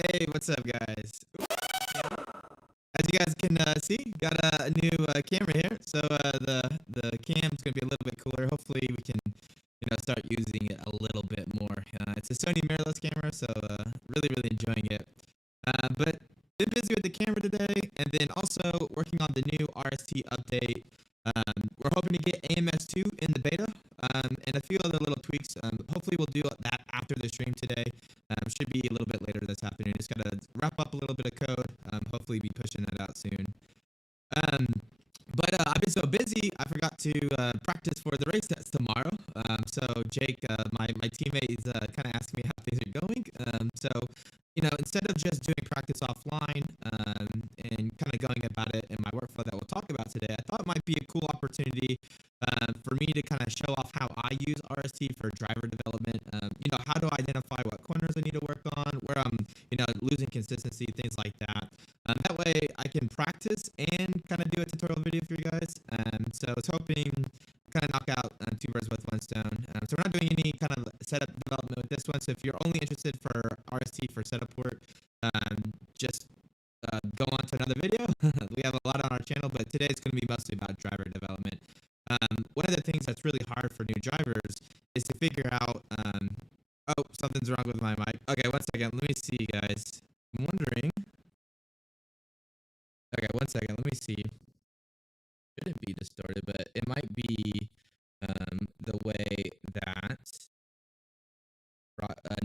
Hey, what's up, guys? As you guys can see, got a new camera here. So the cam's gonna be a little bit cooler. Hopefully, we can start using it a little bit more. It's a Sony mirrorless camera, so really enjoying it. But been busy with the camera today, and then also working on the new RST update. We're hoping to get AMS2 in the beta, and a few other little tweaks. Hopefully we'll do that after the stream today. Should be a little bit later this afternoon. Just gotta wrap up a little bit of code. Hopefully be pushing that out soon. Um, but I've been so busy, I forgot to practice for the race that's tomorrow. So Jake, my teammate, is kind of asked me how things are going. So instead of just doing practice offline and kind of going about it in my workflow that we'll talk about today, I thought it might be a cool opportunity for me to kind of show off how I use RST for driver development. How to identify what corners I need to work on, where I'm losing consistency, things like that. That way I can practice and kind of do a tutorial video for you guys. So I was hoping kind of knock out two birds with one stone. So we're not doing any kind of setup development with this one. So if you're only interested for RST for setup work, just go on to another video. We have a lot on our channel, but today it's going to be mostly about driver development. One of the things that's really hard for new drivers is to figure out. Oh, something's wrong with my mic. Okay, one second. Let me see, guys. I'm wondering. Okay, one second. Let me see. Shouldn't be distorted, but it might be the way that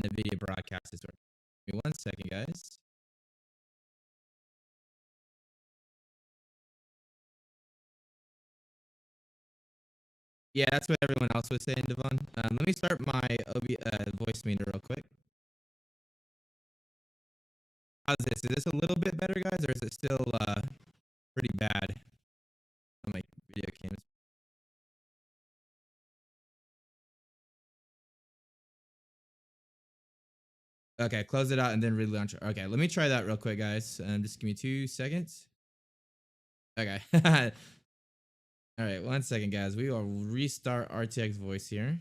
NVIDIA broadcast is working. Give me one second, guys. Yeah, that's what everyone else was saying, Devon. Let me start my voice meter real quick. How's this? Is this a little bit better, guys, or is it still pretty bad on my video cams? Okay, close it out and then relaunch it. Okay, let me try that real quick, guys. Just give me 2 seconds. Okay. All right, 1 second, guys. We will restart RTX voice here.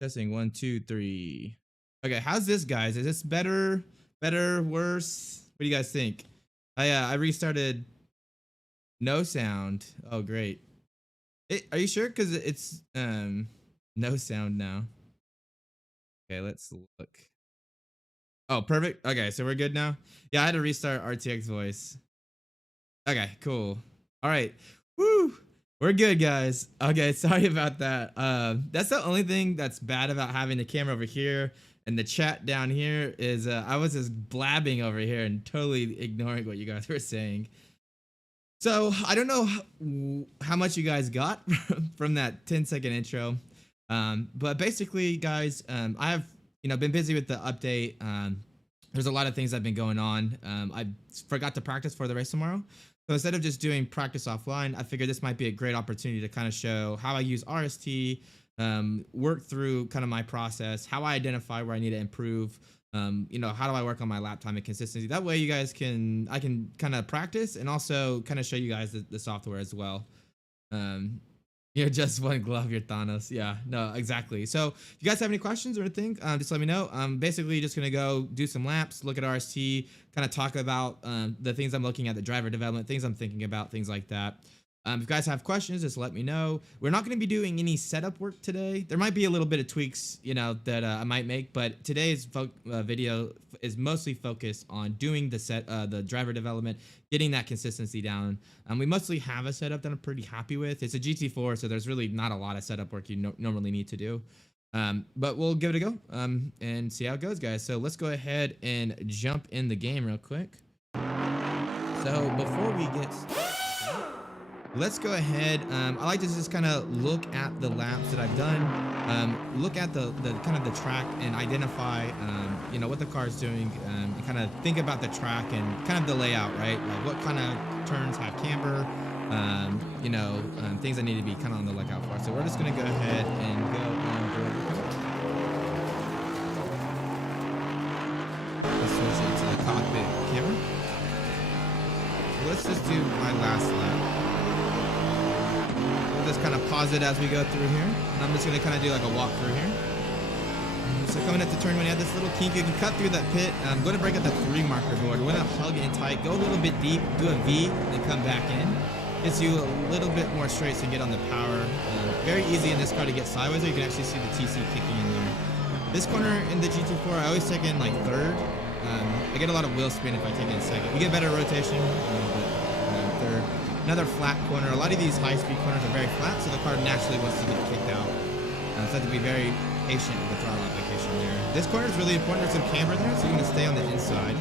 Testing 1, 2, 3. Okay, how's this, guys? Is this better? Better? Worse? What do you guys think? I restarted. No sound. Oh, great. Are you sure? Because it's no sound now. Okay, let's look. Oh, perfect. Okay, so we're good now. Yeah, I had to restart RTX voice. Okay, cool. All right. Woo. We're good, guys. Okay, sorry about that. That's the only thing that's bad about having the camera over here and the chat down here is I was just blabbing over here and totally ignoring what you guys were saying. So I don't know how much you guys got from that 10-second intro, but basically, guys, I have been busy with the update. There's a lot of things that have been going on. I forgot to practice for the race tomorrow. So instead of just doing practice offline, I figured this might be a great opportunity to kind of show how I use RST, work through kind of my process, how I identify where I need to improve, how do I work on my lap time and consistency. That way you guys I can kind of practice and also kind of show you guys the software as well. You're just one glove, you're Thanos. Yeah, no, exactly. So if you guys have any questions or anything, just let me know. I'm basically just going to go do some laps, look at RST, kind of talk about the things I'm looking at, the driver development, things I'm thinking about, things like that. If you guys have questions, just let me know. We're not going to be doing any setup work today. There might be a little bit of tweaks, that I might make, but today's video is mostly focused on doing the driver development, getting that consistency down. We mostly have a setup that I'm pretty happy with. It's a GT4, so there's really not a lot of setup work you normally need to do. But we'll give it a go and see how it goes, guys. So let's go ahead and jump in the game real quick. So before we get started, let's go ahead. I like to just kind of look at the laps that I've done, look at the kind of the track and identify, you know, what the car is doing, and kind of think about the track and kind of the layout, right? Like what kind of turns have camber, you know, things I need to be kind of on the lookout for. So we're just gonna go ahead and go on board. Let's switch into the cockpit camera. Let's just do my last lap. We'll just kind of pause it as we go through here. And I'm just going to kind of do like a walk through here. So coming at the turn, when you have this little kink, you can cut through that pit. Go to break at the 3 marker board. We're going to hug in tight, go a little bit deep, do a V, then come back in. Gets you a little bit more straight so you get on the power. Very easy in this car to get sideways, or you can actually see the TC kicking in there. This corner in the GT4, I always take in like 3rd. I get a lot of wheel spin if I take it in 2nd. You get better rotation, but 3rd. Another flat corner. A lot of these high-speed corners are very flat, so the car naturally wants to get kicked out. So I have to be very patient with the throttle application there. This corner is really important. There's some camber there, so you're going to stay on the inside.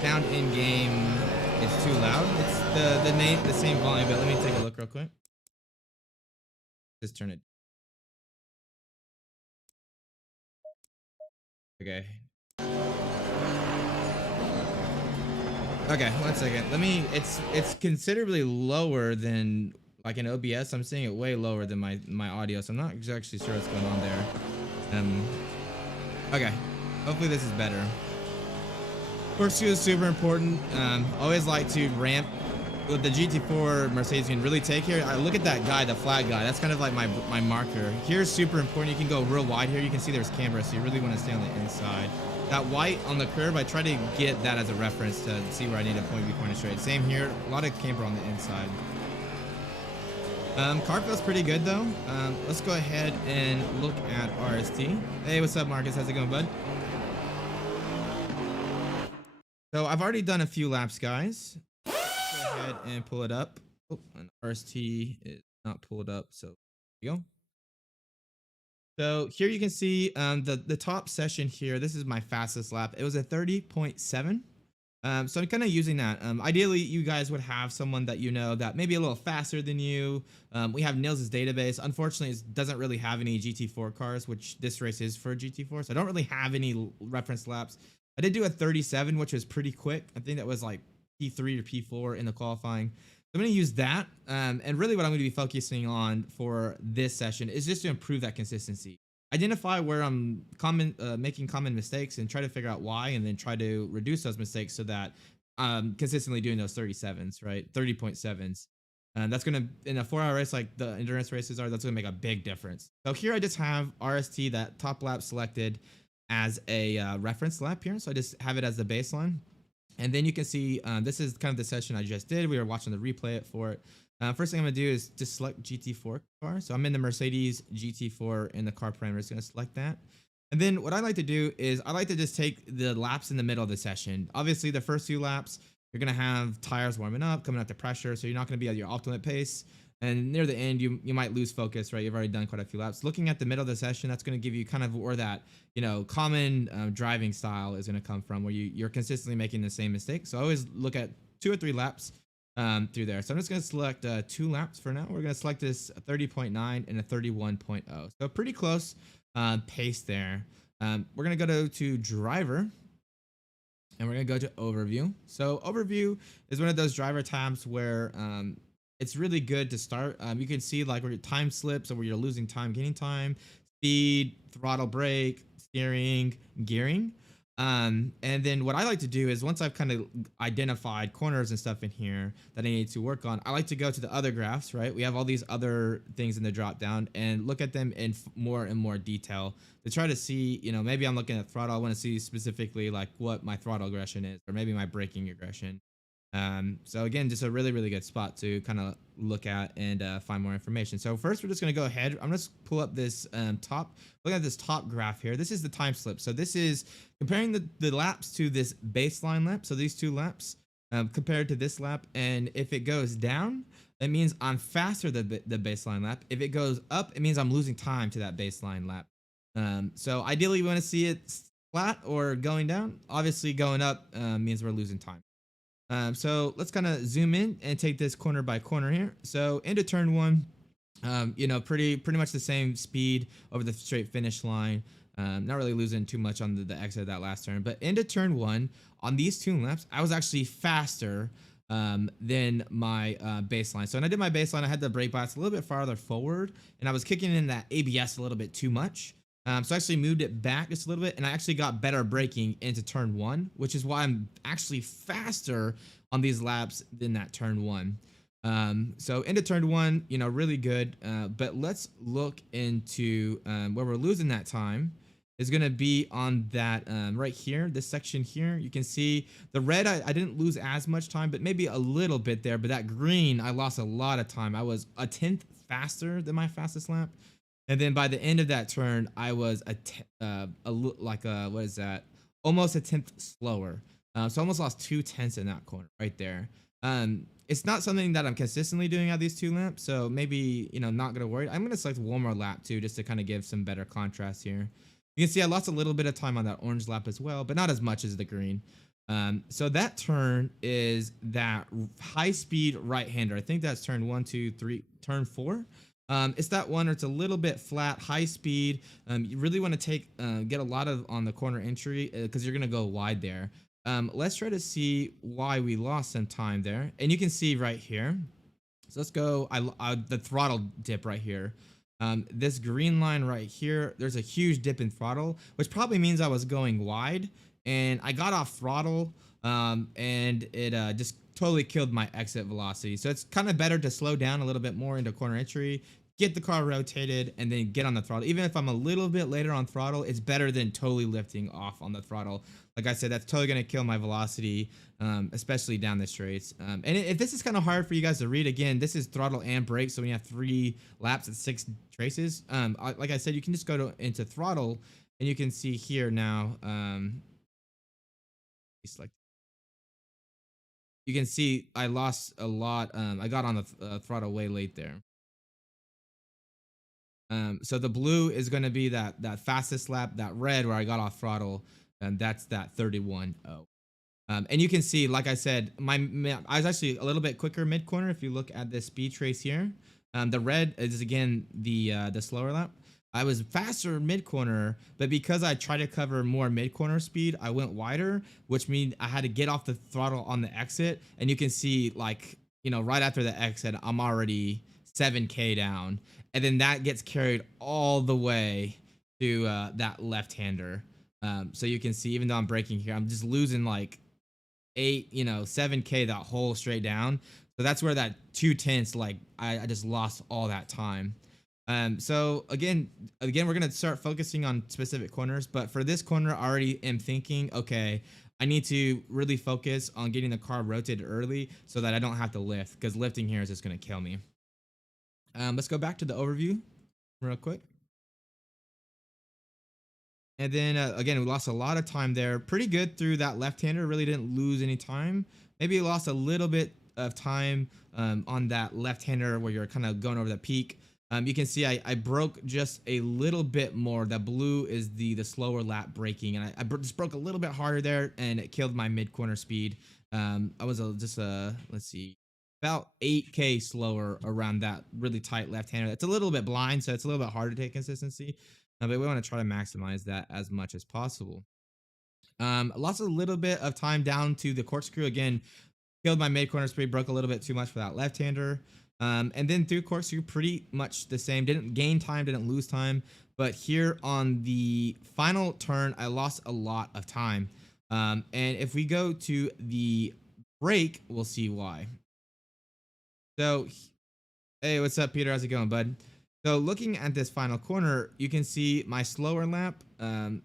Sound in game is too loud. It's the same volume, but let me take a look real quick. Just turn it. Okay. Okay, 1 second. It's considerably lower than like in OBS. I'm seeing it way lower than my audio, so I'm not actually sure what's going on there. Okay. Hopefully this is better. Corkscrew is super important. Always like to ramp. With the GT4 Mercedes, you can really take here. I look at that guy, the flag guy. That's kind of like my marker. Here's super important. You can go real wide here. You can see there's camber, so you really want to stay on the inside. That white on the curve, I try to get that as a reference to see where I need a point before and straight. Same here. A lot of camber on the inside. Car feels pretty good though. Let's go ahead and look at RST. Hey, what's up, Marcus? How's it going, bud? So I've already done a few laps, guys. Go ahead and pull it up. Oh, and RST is not pulled up, so here we go. So here you can see the top session here. This is my fastest lap. It was a 30.7. So I'm kind of using that. Ideally, you guys would have someone that you know that may be a little faster than you. We have Nils' database. Unfortunately, it doesn't really have any GT4 cars, which this race is for GT4. So I don't really have any reference laps. I did do a 37, which was pretty quick. I think that was like P3 or P4 in the qualifying. I'm going to use that. And really what I'm going to be focusing on for this session is just to improve that consistency. Identify where I'm making common mistakes and try to figure out why, and then try to reduce those mistakes so that I'm consistently doing those 37s, right? 30.7s. And that's going to, in a 4-hour race like the endurance races are, that's going to make a big difference. So here I just have RST, that top lap selected as a reference lap here. So I just have it as the baseline. And then you can see this is kind of the session I just did. We were watching the replay for it. First thing I'm going to do is just select GT4 car. So I'm in the Mercedes GT4 in the car parameters. Going to select that. And then what I like to do is I like to just take the laps in the middle of the session. Obviously, the first few laps, you're going to have tires warming up, coming up to pressure. So you're not going to be at your optimal pace. And near the end, you might lose focus, right? You've already done quite a few laps. Looking at the middle of the session, that's going to give you kind of where that, you know, common driving style is going to come from, where you're consistently making the same mistake. So I always look at 2 or 3 laps through there. So I'm just going to select 2 laps for now. We're going to select this 30.9 and a 31.0. So pretty close pace there. We're going to go to driver. And we're going to go to overview. So overview is one of those driver tabs where it's really good to start. You can see like where your time slips, or where you're losing time, gaining time, speed, throttle, brake, steering, gearing. And then what I like to do is once I've kind of identified corners and stuff in here that I need to work on, I like to go to the other graphs, right? We have all these other things in the drop down and look at them in more and more detail to try to see, you know, maybe I'm looking at throttle. I want to see specifically like what my throttle aggression is, or maybe my braking aggression. So again, just a really, really good spot to kind of look at and find more information. So first, we're just going to go ahead. I'm going to pull up this look at this top graph here. This is the time slip. So this is comparing the laps to this baseline lap. So these 2 laps compared to this lap. And if it goes down, that means I'm faster than the baseline lap. If it goes up, it means I'm losing time to that baseline lap. So ideally, we want to see it flat or going down. Obviously, going up means we're losing time. So let's kind of zoom in and take this corner by corner here. So into turn one, you know, pretty much the same speed over the straight finish line. Not really losing too much on the exit of that last turn, but into turn one on these two laps, I was actually faster than my baseline. So when I did my baseline, I had the brake bias a little bit farther forward, and I was kicking in that ABS a little bit too much. So I actually moved it back just a little bit, and I actually got better braking into turn one, which is why I'm actually faster on these laps than that turn one. So into turn one, you know, really good. But let's look into where we're losing that time is going to be on that right here, this section here. You can see the red, I didn't lose as much time, but maybe a little bit there. But that green, I lost a lot of time. I was a tenth faster than my fastest lap. And then by the end of that turn, I was what is that? Almost a tenth slower. So I almost lost 2/10 in that corner right there. It's not something that I'm consistently doing at these two laps, so maybe, you know, not gonna worry. I'm gonna select one more lap too, just to kind of give some better contrast here. You can see I lost a little bit of time on that orange lap as well, but not as much as the green. So that turn is that high speed right hander. I think that's turn 1, 2, 3, turn 4. It's that one where it's a little bit flat, high speed. You really want to get a lot of on the corner entry because you're gonna go wide there. Let's try to see why we lost some time there, and you can see right here. So let's go. The throttle dip right here. This green line right here. There's a huge dip in throttle, which probably means I was going wide, and I got off throttle, and it just totally killed my exit velocity. So it's kind of better to slow down a little bit more into corner entry, get the car rotated, and then get on the throttle. Even if I'm a little bit later on throttle, it's better than totally lifting off on the throttle. Like I said, that's totally going to kill my velocity, especially down the straights. And if this is kind of hard for you guys to read, again, this is throttle and brake. So when you have 3 laps at 6 traces, like I said, you can just go into throttle, and you can see here now. Like you can see I lost a lot. I got on the throttle way late there. So the blue is going to be that fastest lap. That red where I got off throttle, and that's that 31.0. And you can see, like I said, I was actually a little bit quicker mid corner. If you look at this speed trace here, the red is again the slower lap. I was faster mid corner, but because I tried to cover more mid corner speed, I went wider, which means I had to get off the throttle on the exit. And you can see, like, you know, right after the exit, I'm already 7K down, and then that gets carried all the way to that left hander. So you can see, even though I'm braking here, I'm just losing like 7K that whole straight down. So that's where that 2/10, like I just lost all that time. So again, we're gonna start focusing on specific corners, but for this corner, I already am thinking, okay, I need to really focus on getting the car rotated early so that I don't have to lift, because lifting here is just gonna kill me. Let's go back to the overview real quick. And then again, we lost a lot of time there. Pretty good through that left-hander. Really didn't lose any time. Maybe lost a little bit of time on that left-hander where you're kind of going over the peak. You can see I broke just a little bit more. The blue is the slower lap braking, and I just broke a little bit harder there, and it killed my mid-corner speed. I was let's see, about 8K slower around that really tight left-hander. It's a little bit blind, so it's a little bit harder to take consistency. But we want to try to maximize that as much as possible. Lost a little bit of time down to the corkscrew. Again, killed my mid corner speed, broke a little bit too much for that left-hander. And then through corkscrew, pretty much the same. Didn't gain time, didn't lose time. But here on the final turn, I lost a lot of time. And if we go to the brake, we'll see why. So, hey, what's up, Peter? How's it going, bud? So looking at this final corner, you can see my slower lap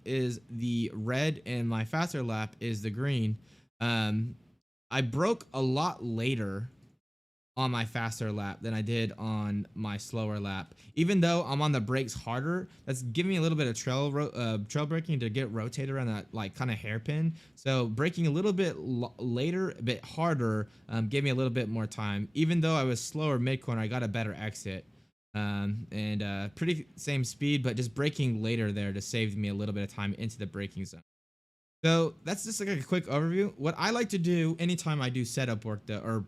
is the red, and my faster lap is the green. I broke a lot later on my faster lap than I did on my slower lap. Even though I'm on the brakes harder, that's giving me a little bit of trail braking to get rotated around that like kind of hairpin. So braking a little bit later, a bit harder, gave me a little bit more time. Even though I was slower mid corner, I got a better exit. And pretty same speed, but just braking later there just saved me a little bit of time into the braking zone. So that's just like a quick overview. What I like to do anytime I do setup work or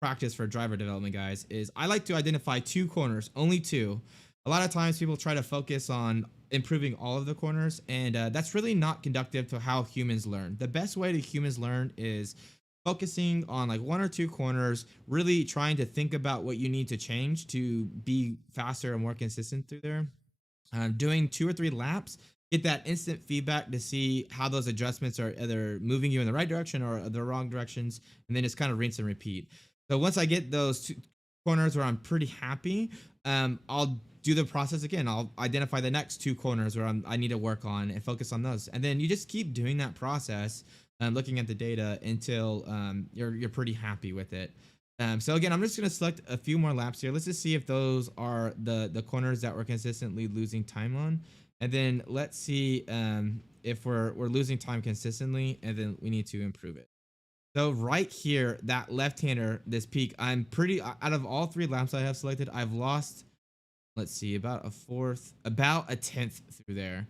practice for driver development, guys, is I like to identify 2 corners, only 2. A lot of times people try to focus on improving all of the corners, and that's really not conductive to how humans learn. The best way to humans learn is focusing on like 1 or 2 corners, really trying to think about what you need to change to be faster and more consistent through there. Doing 2 or 3 laps, get that instant feedback to see how those adjustments are either moving you in the right direction or the wrong directions, and then just kind of rinse and repeat. So once I get those 2 corners where I'm pretty happy, I'll do the process again. I'll identify the next 2 corners where I need to work on and focus on those, and then you just keep doing that process, looking at the data until you're pretty happy with it. So again, I'm just going to select a few more laps here. Let's just see if those are the corners that we're consistently losing time on. And then let's see if we're losing time consistently, and then we need to improve it. So right here, that left-hander, this peak, I'm pretty, out of all 3 laps I have selected, I've lost, let's see, about a 10th through there.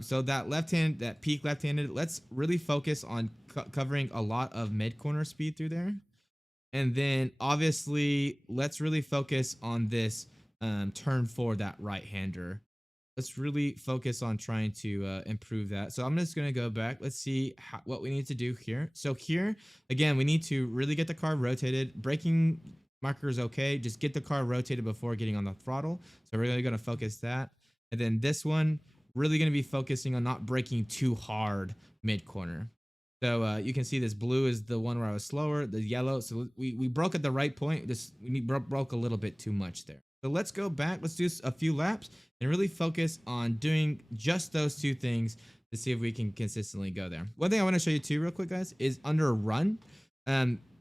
So that peak left-handed, let's really focus on covering a lot of mid-corner speed through there. And then obviously, let's really focus on this turn 4, that right-hander. Let's really focus on trying to improve that. So I'm just going to go back. Let's see what we need to do here. So here, again, we need to really get the car rotated. Braking marker is okay. Just get the car rotated before getting on the throttle. So we're really going to focus that. And then this one, really going to be focusing on not braking too hard mid-corner. So you can see this blue is the one where I was slower, the yellow. So we broke at the right point. We broke a little bit too much there. So let's go back. Let's do a few laps and really focus on doing just those 2 things to see if we can consistently go there. One thing I want to show you too real quick, guys, is under run.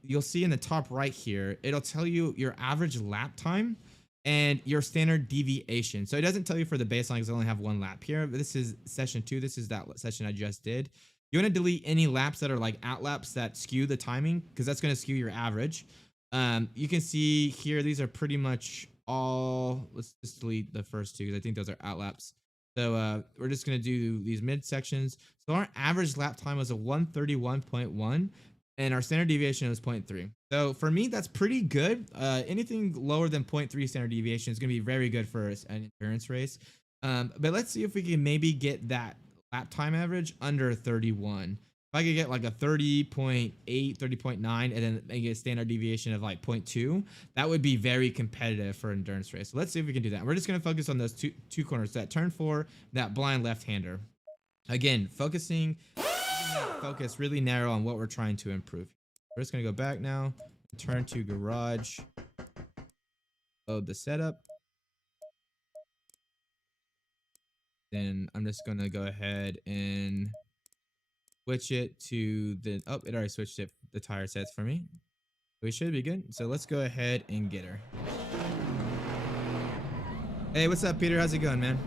You'll see in the top right here, it'll tell you your average lap time and your standard deviation. So it doesn't tell you for the baseline because I only have 1 lap here, but this is session 2. This is that session I just did. You want to delete any laps that are like out laps that skew the timing, because that's going to skew your average. You can see here, these are pretty much all. Let's just delete the first 2 because I think those are out laps. So we're just going to do these mid sections. So our average lap time was a 131.1 and our standard deviation was 0.3. So for me, that's pretty good. Anything lower than 0.3 standard deviation is going to be very good for an endurance race. But let's see if we can maybe get that lap time average under 31. If I could get like a 30.8, 30.9, and then make a standard deviation of like 0.2, that would be very competitive for an endurance race. So let's see if we can do that. We're just going to focus on those two corners, that turn 4, that blind left-hander. Again, focus really narrow on what we're trying to improve. We're just going to go back now, turn to garage, load the setup. Then I'm just going to go ahead and switch it to the, oh, it already switched it, the tire sets for me. We should be good. So let's go ahead and get her. Hey, what's up, Peter? How's it going, man?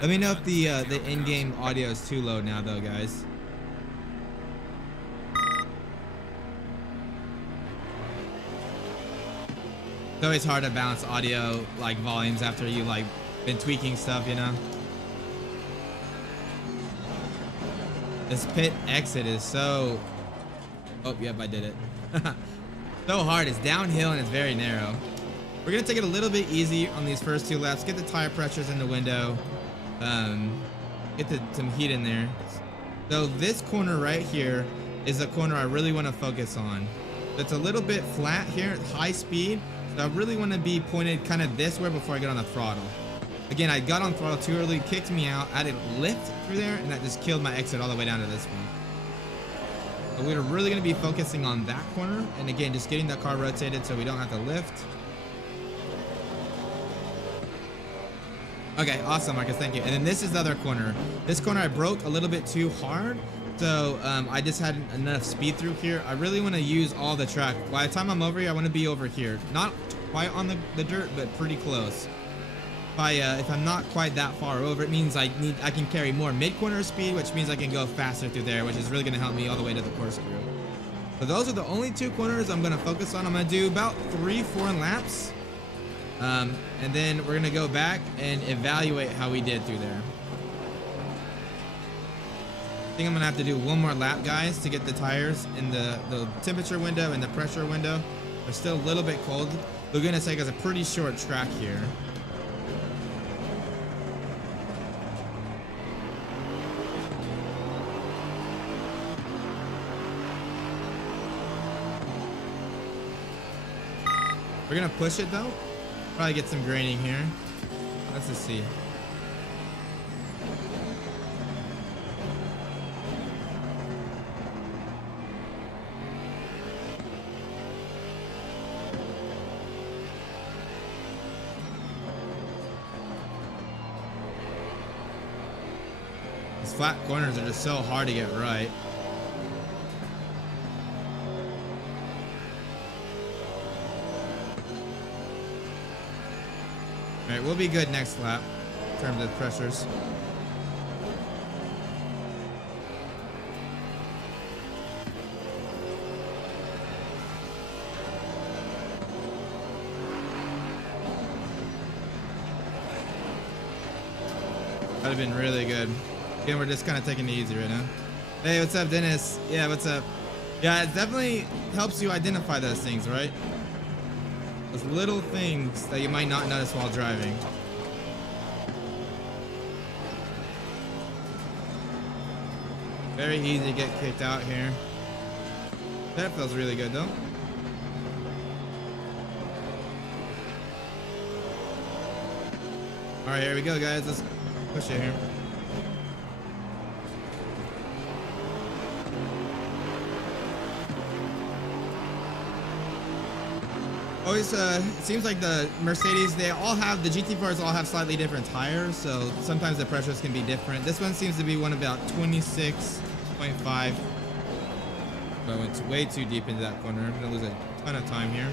Let me know if the in-game audio is too low now, though, guys. It's always hard to balance audio like volumes after you like been tweaking stuff, you know. This pit exit is so, oh yep, I did it. So hard. It's downhill and it's very narrow. We're gonna take it a little bit easy on these first 2 laps. Get the tire pressures in the window. Get some heat in there. So this corner right here is a corner I really want to focus on. It's a little bit flat here at high speed. So I really want to be pointed kind of this way before I get on the throttle. Again, I got on throttle too early, kicked me out. I had to lift through there, and that just killed my exit all the way down to this one. So we're really going to be focusing on that corner. And again, just getting the car rotated so we don't have to lift. Okay, awesome, Marcus, thank you. And then this is the other corner. This corner I broke a little bit too hard. So I just had enough speed through here. I really want to use all the track. By the time I'm over here, I want to be over here. Not quite on the dirt, but pretty close. If I'm not quite that far over, it means I can carry more mid-corner speed, which means I can go faster through there, which is really going to help me all the way to the corkscrew. So those are the only 2 corners I'm going to focus on. I'm going to do about 3-4 laps. And then we're going to go back and evaluate how we did through there. I think I'm gonna have to do one more lap, guys, to get the tires in the temperature window and the pressure window. They're still a little bit cold. Laguna Seca is a pretty short track here. We're gonna push it though. Probably get some graining here. Let's just see. These flat corners are just so hard to get right. All right, we'll be good next lap in terms of pressures. That'd have been really good. Again, we're just kind of taking it easy right now. Hey, what's up, Dennis? Yeah, what's up? Yeah, it definitely helps you identify those things, right? Those little things that you might not notice while driving. Very easy to get kicked out here. That feels really good though. All right, here we go, guys. Let's push it here. Always, it seems like the Mercedes, they all have, the GT4s all have slightly different tires, so sometimes the pressures can be different. This one seems to be one about 26.5. I went way too deep into that corner. I'm gonna lose a ton of time here.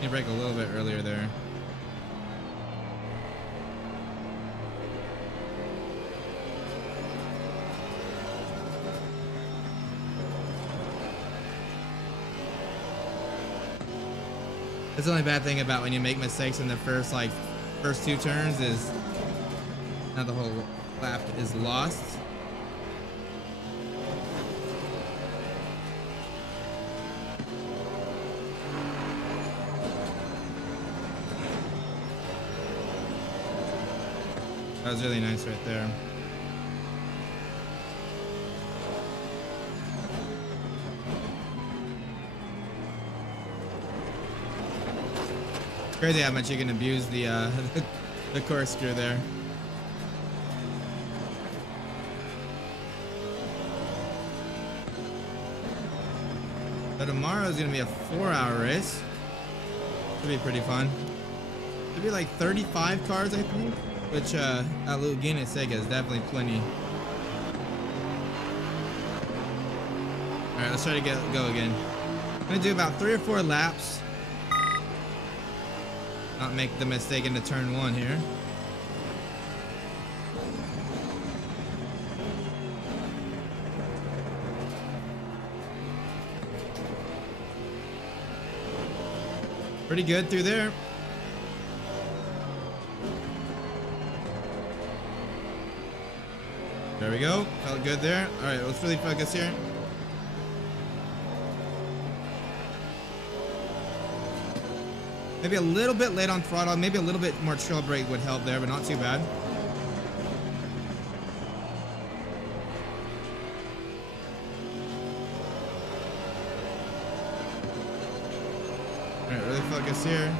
Need to brake a little bit earlier there. That's the only bad thing about when you make mistakes in the first two turns is now the whole lap is lost. That was really nice right there. Crazy how much you can abuse the the corkscrew there. So tomorrow is gonna be a 4-hour race. Should be pretty fun. Should be like 35 cars, I think, which at Laguna Seca is definitely plenty. All right, let's try to go again. I'm gonna do about 3 or 4 laps. Not make the mistake into turn 1 here. Pretty good through there. There we go. Felt good there. All right, let's really focus here. Maybe a little bit late on throttle. Maybe a little bit more trail brake would help there, but not too bad. All right, really focus here.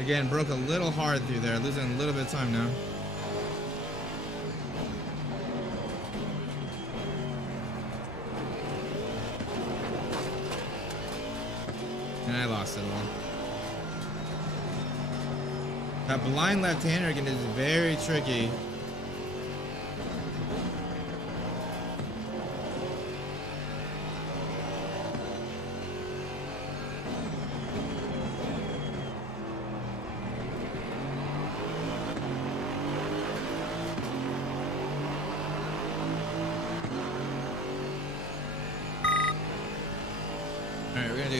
Again, broke a little hard through there, losing a little bit of time now. And I lost it all. That blind left-hander again is very tricky.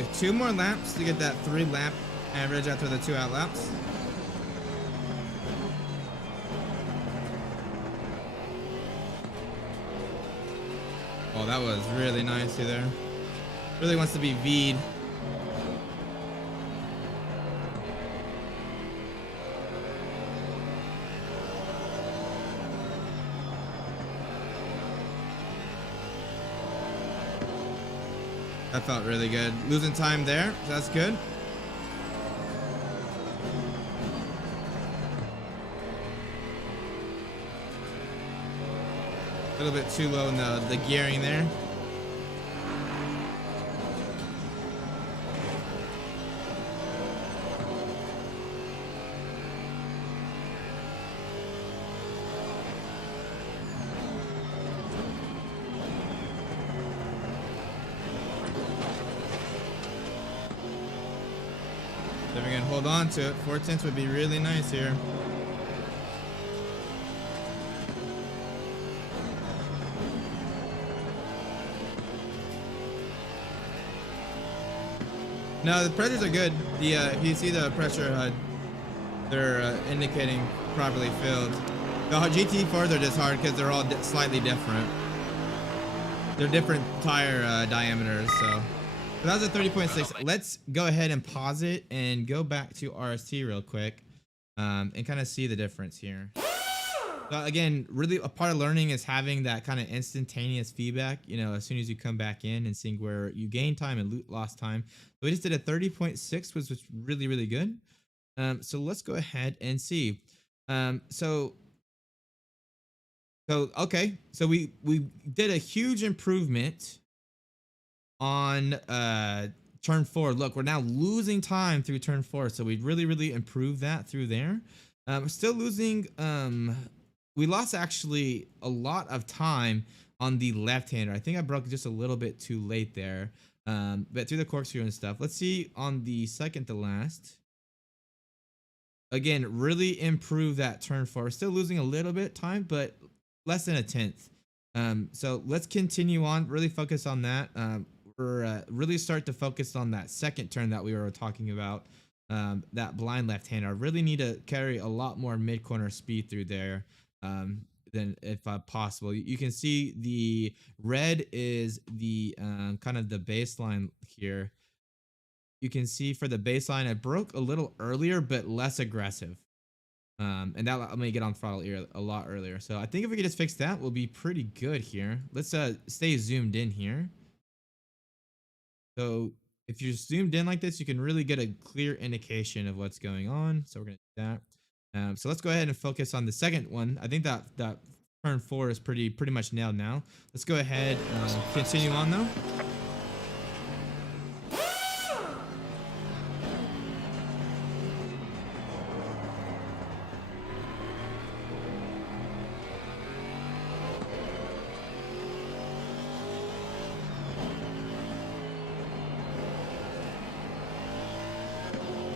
Okay, 2 more laps to get that 3 lap average after the 2 out laps. Oh, that was really nice there. Really wants to be V'd. That felt really good. Losing time there, so that's good. A little bit too low in the gearing there. If we can hold on to it, 4/10 would be really nice here. No, the pressures are good. If you see the pressure HUD, they're indicating properly filled. The GT4s are just hard because they're all slightly different. They're different tire diameters, so. So that was a 30.6. Let's go ahead and pause it and go back to RST real quick and kind of see the difference here. So again, really a part of learning is having that kind of instantaneous feedback, you know, as soon as you come back in and seeing where you gain time and lost time. So we just did a 30.6, which was really, really good. So let's go ahead and see. Okay. So we did a huge improvement on turn 4. Look, we're now losing time through turn 4, so we really improved that through there. Still losing, we lost actually a lot of time on the left-hander. I think I broke just a little bit too late there, but through the corkscrew and stuff. Let's see on the second to last. Again, really improve that turn 4. Still losing a little bit time, but less than a 10th. So let's continue on, really focus on that. We're really start to focus on that second turn that we were talking about, that blind left-hander. I really need to carry a lot more mid-corner speed through there than if possible. You can see the red is the kind of the baseline here. You can see for the baseline, I broke a little earlier, but less aggressive. And that let me get on throttle a lot earlier. So I think if we could just fix that, we'll be pretty good here. Let's stay zoomed in here. So if you're zoomed in like this, you can really get a clear indication of what's going on. So we're going to do that. So let's go ahead and focus on the second one. I think that turn 4 is pretty much nailed now. Let's go ahead and continue on though.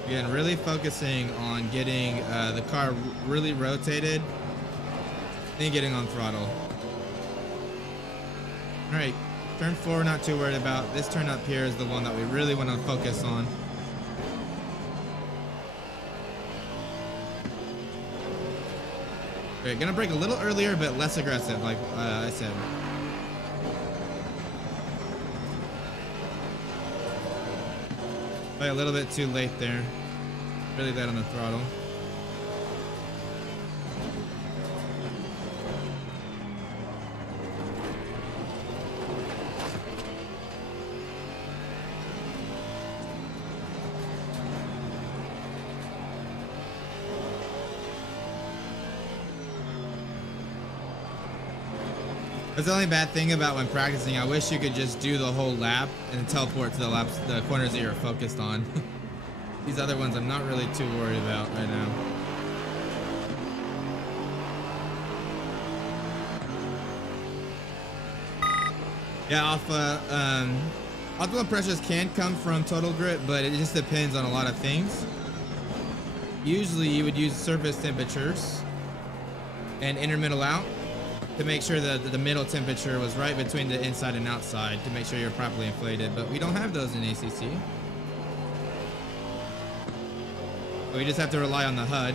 Again, really focusing on getting the car really rotated and getting on throttle. All right, turn 4, not too worried about. This turn up here is the one that we really want to focus on. Okay, gonna brake a little earlier, but less aggressive, like I said. Probably a little bit too late there. Really late on the throttle. That's the only bad thing about when practicing. I wish you could just do the whole lap and teleport to the corners that you're focused on. These other ones I'm not really too worried about right now. Yeah, optimal pressures can come from total grip, but it just depends on a lot of things. Usually you would use surface temperatures and inner middle out to make sure that the middle temperature was right between the inside and outside to make sure you're properly inflated, but we don't have those in ACC. We just have to rely on the HUD.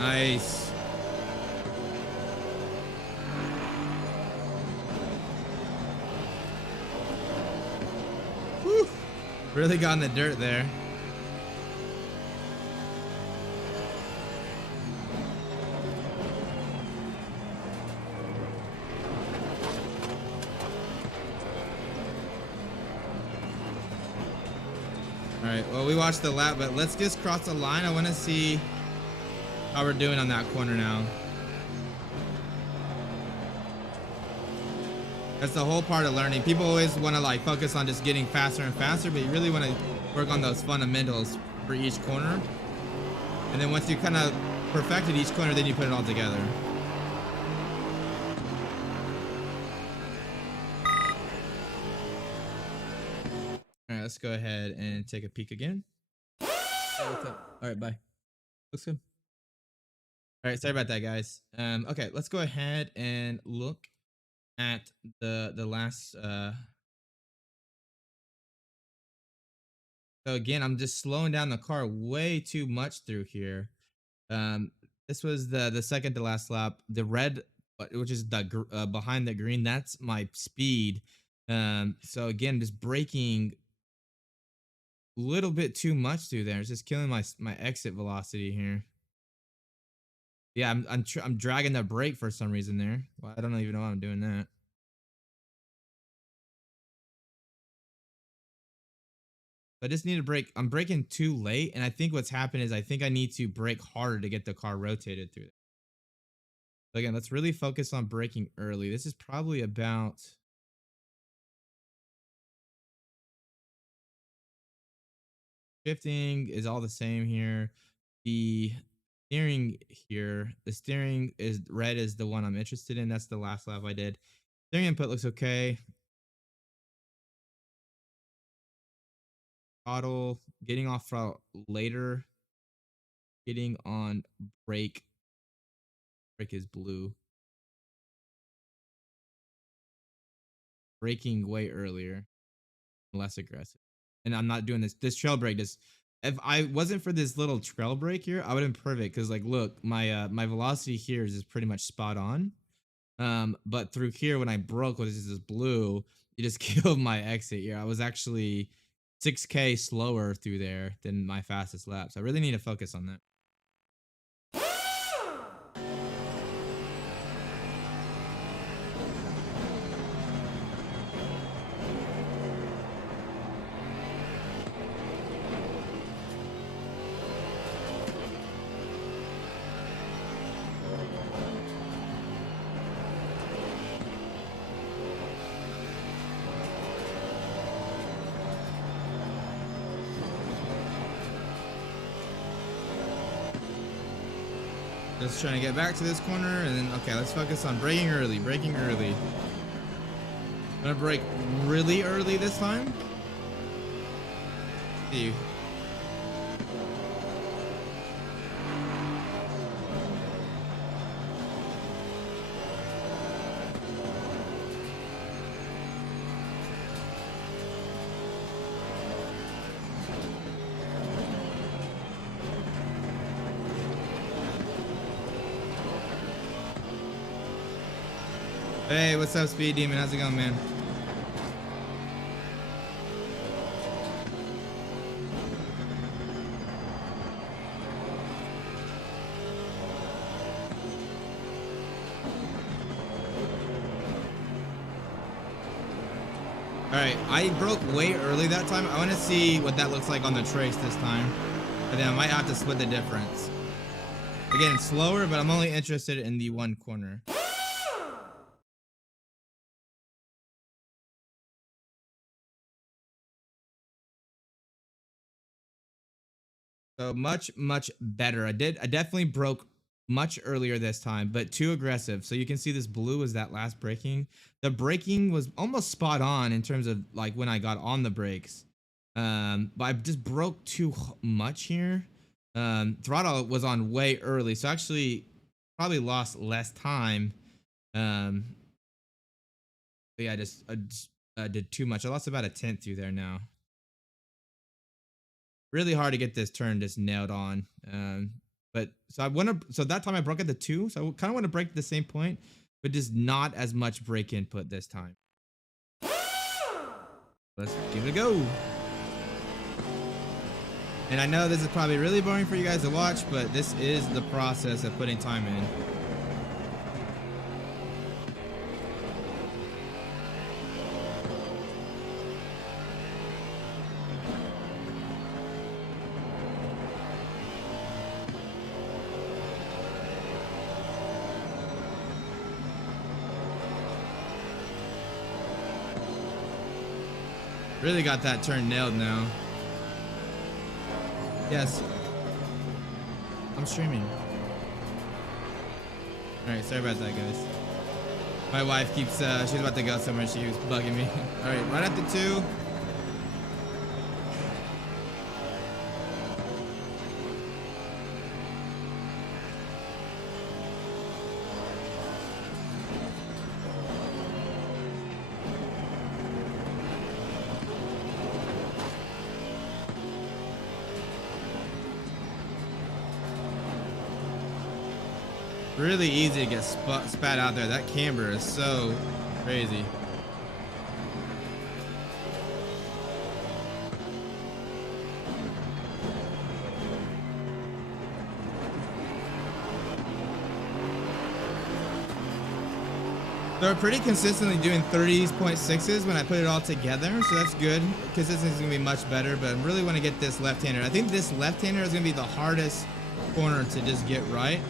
Nice. Whew. Really got in the dirt there. All right, well, we watched the lap, but let's just cross the line. I want to see how we're doing on that corner now. That's the whole part of learning. People always want to like focus on just getting faster and faster, but you really want to work on those fundamentals for each corner. And then once you kind of perfected each corner, then you put it all together. All right, let's go ahead and take a peek again. Hey, what's up? All right, bye. Looks good. All right, sorry about that, guys. Okay, let's go ahead and look at the last. So again, I'm just slowing down the car way too much through here. Um, this was the second to last lap. The red, which is the behind the green, that's my speed. So again, just braking a little bit too much through there. It's just killing my exit velocity here. Yeah, I'm dragging the brake for some reason there. Well, I don't even know why I'm doing that. I just need to brake. I'm braking too late, and I think what's happened is I think I need to brake harder to get the car rotated through. So again, let's really focus on braking early. This is probably about shifting is all the same here. The steering here, the steering is red is the one I'm interested in. That's the last lap I did. Steering input looks okay. Throttle, getting off later, getting on brake. Brake is blue. Braking way earlier, less aggressive. And I'm not doing this trail brake. If I wasn't for this little trail brake here, I would have been perfect. Cause like, look, my velocity here is pretty much spot on. But through here, when I broke, what is this blue? It just killed my exit here. I was actually 6K slower through there than my fastest lap. So I really need to focus on that. Just trying to get back to this corner, and then okay, let's focus on braking early. Braking early. I'm gonna brake really early this time. See you. Hey, what's up, Speed Demon? How's it going, man? Alright, I broke way early that time. I want to see what that looks like on the trace this time. And then I might have to split the difference. Again, slower, but I'm only interested in the one corner. So much better. I definitely broke much earlier this time, but too aggressive. So you can see this blue is that last braking. The braking was almost spot on in terms of like when I got on the brakes. But I just broke too much here. Throttle was on way early, so actually probably lost less time. Um, but yeah, I just did too much. I lost about a tenth through there now. Really hard to get this turn just nailed on. But so I want to. So that time I broke at the 2. So I kind of want to break at the same point, but just not as much brake input this time. Let's give it a go. And I know this is probably really boring for you guys to watch, but this is the process of putting time in. Really got that turn nailed now. Yes. I'm streaming. Alright, sorry about that, guys. My wife keeps, she's about to go somewhere. She keeps bugging me. Alright, right at the 2. Really easy to get spat out there. That camber is so crazy. They're pretty consistently doing 30.6s when I put it all together, so that's good. Consistency is gonna be much better, but I really want to get this left-hander. I think this left-hander is gonna be the hardest corner to just get right.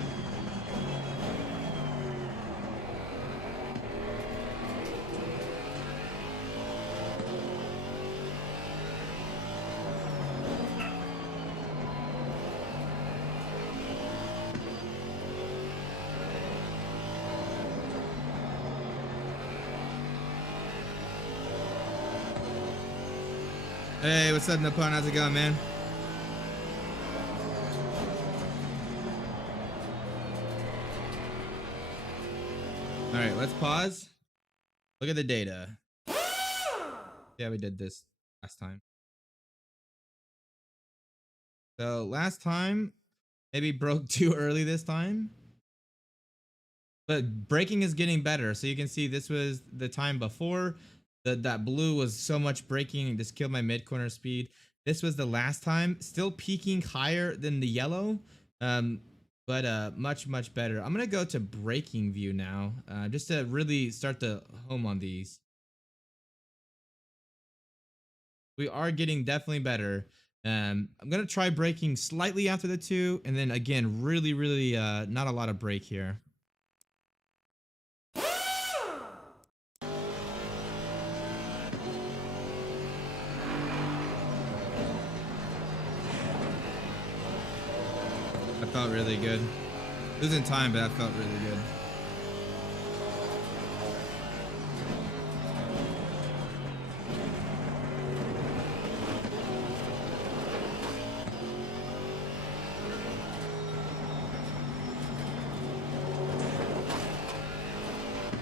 Hey, what's up, Napon? How's it going, man? All right, let's pause. Look at the data. Yeah, we did this last time. So last time, maybe broke too early this time. But braking is getting better. So you can see this was the time before. That blue was so much braking and just killed my mid corner speed. This was the last time, still peaking higher than the yellow, but much better. I'm gonna go to braking view now, just to really start the home on these. We are getting definitely better. I'm gonna try braking slightly after the 2, and then again, really not a lot of brake here. That felt really good. Losing time, but that felt really good.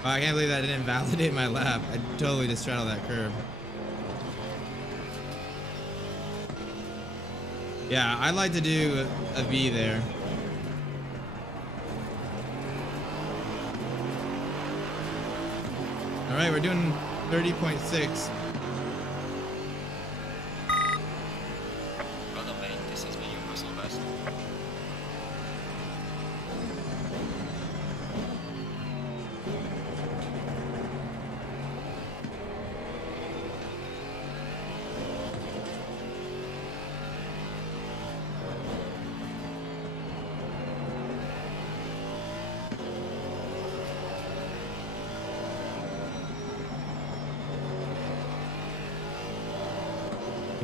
Oh, I can't believe that didn't validate my lap. I totally just straddled that curb. Yeah, I like to do a V there. All right, we're doing 30.6. This has been your personal best.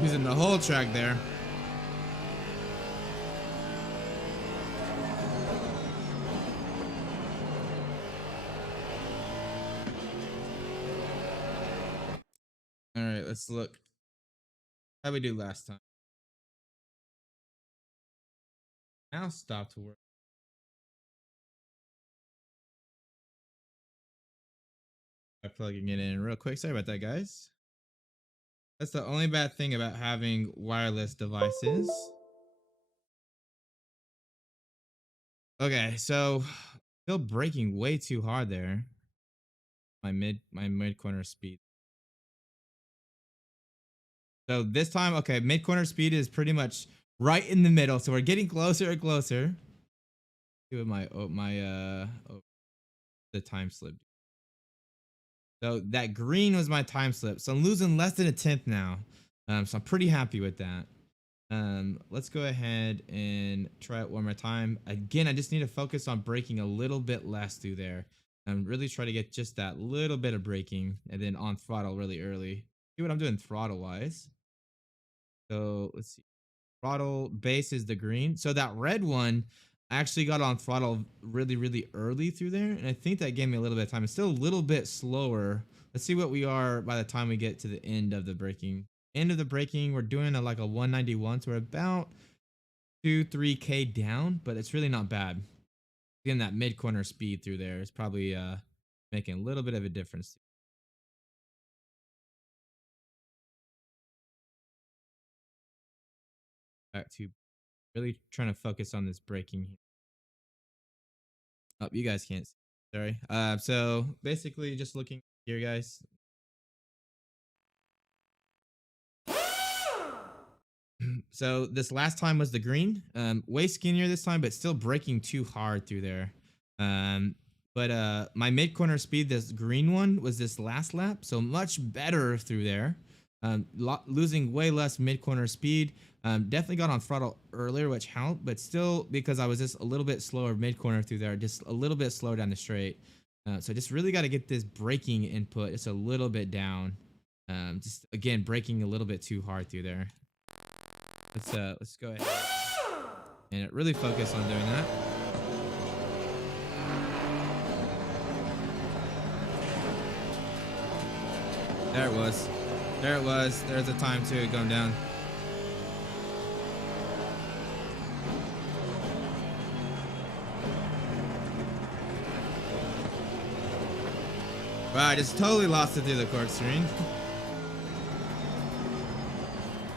Using the whole track there. All right, let's look. How'd we do last time? Now stop to work. By plugging it in real quick. Sorry about that, guys. That's the only bad thing about having wireless devices. Okay, so still braking way too hard there. My mid corner speed. So this time, okay, mid corner speed is pretty much right in the middle. So we're getting closer and closer. See what the time slip. So that green was my time slip. So I'm losing less than a tenth now. So I'm pretty happy with that. Let's go ahead and try it one more time. Again, I just need to focus on braking a little bit less through there. And really try to get just that little bit of braking and then on throttle really early. See what I'm doing throttle wise. So let's see. Throttle base is the green. So that red one I actually got on throttle really, really early through there. And I think that gave me a little bit of time. It's still a little bit slower. Let's see what we are by the time we get to the end of the braking. End of the braking, we're doing like a 191. So we're about 3K down, but it's really not bad. Again, that mid corner speed through there is probably making a little bit of a difference. Back to really trying to focus on this braking here. Oh, you guys can't see. Sorry. So basically just looking here, guys. So this last time was the green, way skinnier this time, but still braking too hard through there. But my mid corner speed, this green one, was this last lap, so much better through there. Losing way less mid corner speed. Definitely got on throttle earlier, which helped, but still because I was just a little bit slower mid corner through there, just a little bit slow down the straight. So just really got to get this braking input just a little bit down. Just again braking a little bit too hard through there. Let's go ahead and really focus on doing that. There it was. There it was. There's a time too going down. Wow, I just totally lost it through the corkscreen.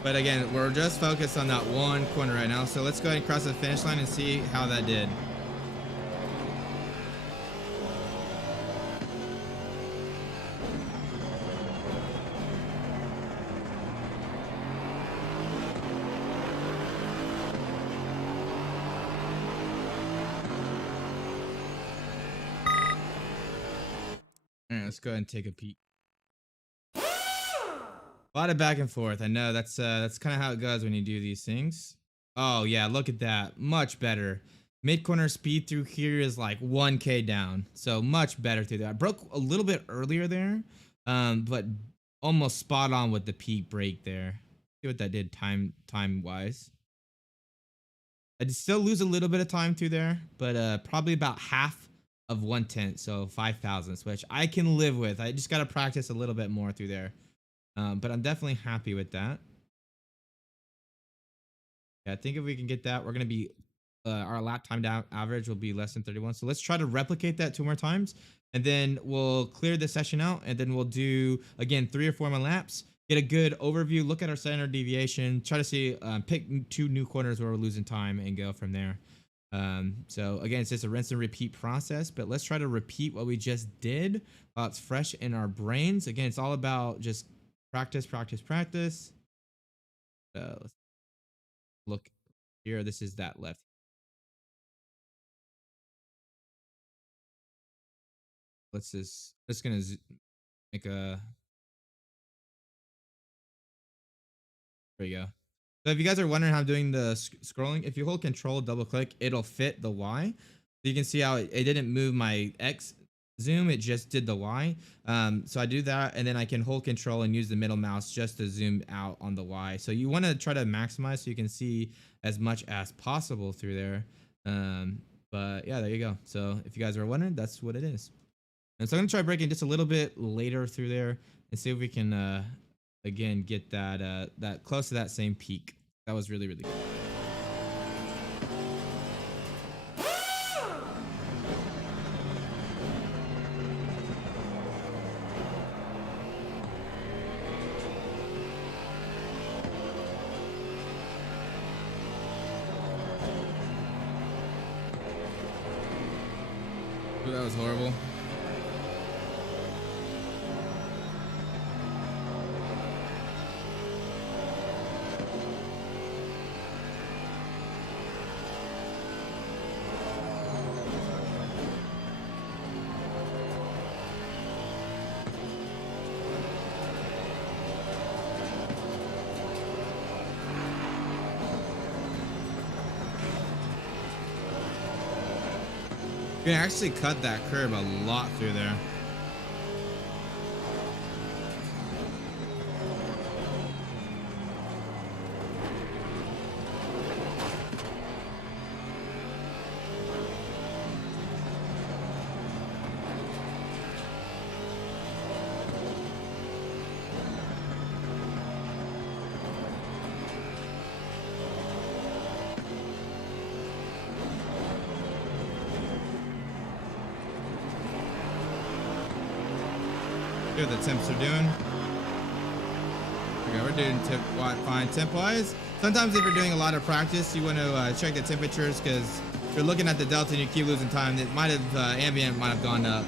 But again, we're just focused on that one corner right now. So let's go ahead and cross the finish line and see how that did. All right, let's go ahead and take a peek. A lot of back and forth. I know that's kind of how it goes when you do these things. Oh yeah, look at that. Much better. Mid corner speed through here is like 1K down. So much better through that. I broke a little bit earlier there. But almost spot on with the peak break there. See what that did time wise. I did still lose a little bit of time through there, but probably about half of 1/10, so 5,000, which I can live with. I just got to practice a little bit more through there. But I'm definitely happy with that. Yeah, I think if we can get that, we're going to be, our lap time down average will be less than 31. So let's try to replicate that 2 more times. And then we'll clear the session out. And then we'll do, again, 3 or 4 more laps. Get a good overview, look at our standard deviation, try to see, pick 2 new corners where we're losing time and go from there. So again, it's just a rinse and repeat process, but let's try to repeat what we just did while it's fresh in our brains. Again, it's all about just practice. Let's look here. This is that left. Let's gonna make a. There you go. So if you guys are wondering how I'm doing the scrolling, if you hold control, double click, it'll fit the Y. So you can see how it didn't move my X zoom, it just did the Y. So I do that, and then I can hold control and use the middle mouse just to zoom out on the Y. So you want to try to maximize so you can see as much as possible through there. But yeah, there you go. So if you guys are wondering, that's what it is. And so I'm gonna try breaking just a little bit later through there and see if we can again get that close to that same peak. That was really good. Ooh, that was horrible. You can actually cut that curb a lot through there. See what the temps are doing. Okay, we're doing fine temp-wise. Sometimes if you're doing a lot of practice, you want to check the temperatures, because if you're looking at the delta and you keep losing time, it might have ambient might have gone up.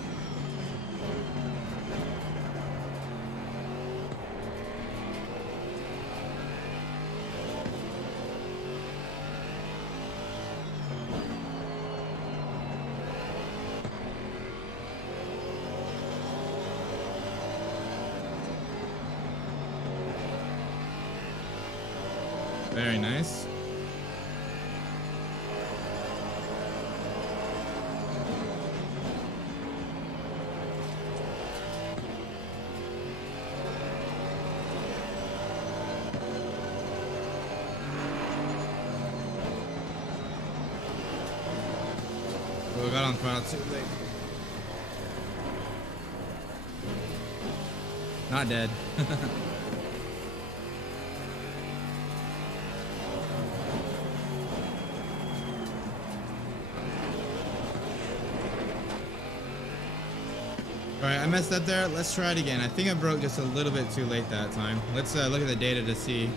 Very nice. We got on throttle too late. Not dead. Alright, I messed up there. Let's try it again. I think I broke just a little bit too late that time. Let's look at the data to see.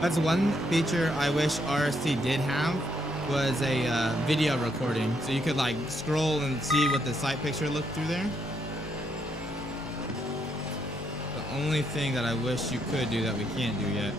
That's one feature I wish RST did have, was a video recording. So you could like scroll and see what the sight picture looked through there. Only thing that I wish you could do that we can't do yet.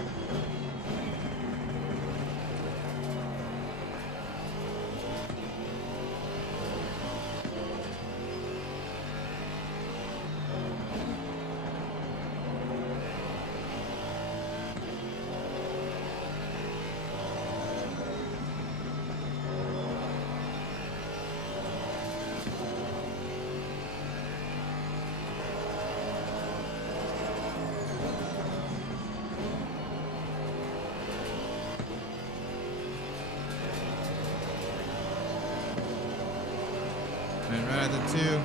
And right at the 2.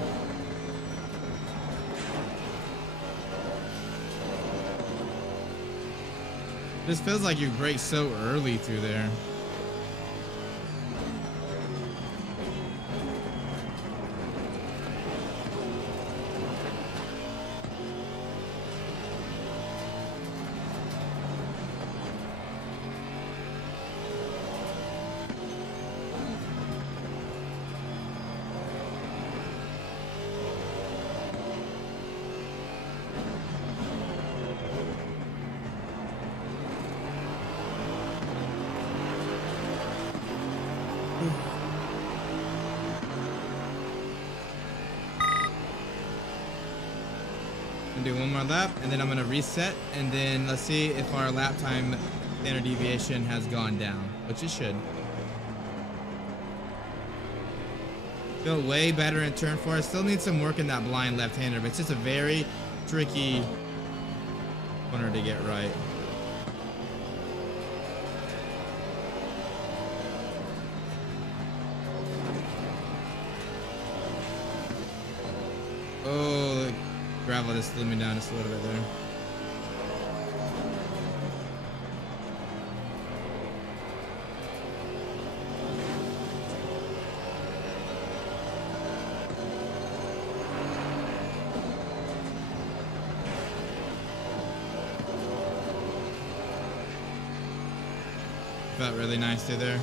This feels like you brake so early through there. Do one more lap, and then I'm gonna reset, and then let's see if our lap time standard deviation has gone down, which it should. Feel way better in turn 4. I still need some work in that blind left-hander, but it's just a very tricky corner to get right. gravel just slowed me down just a little bit there. Felt really nice through there.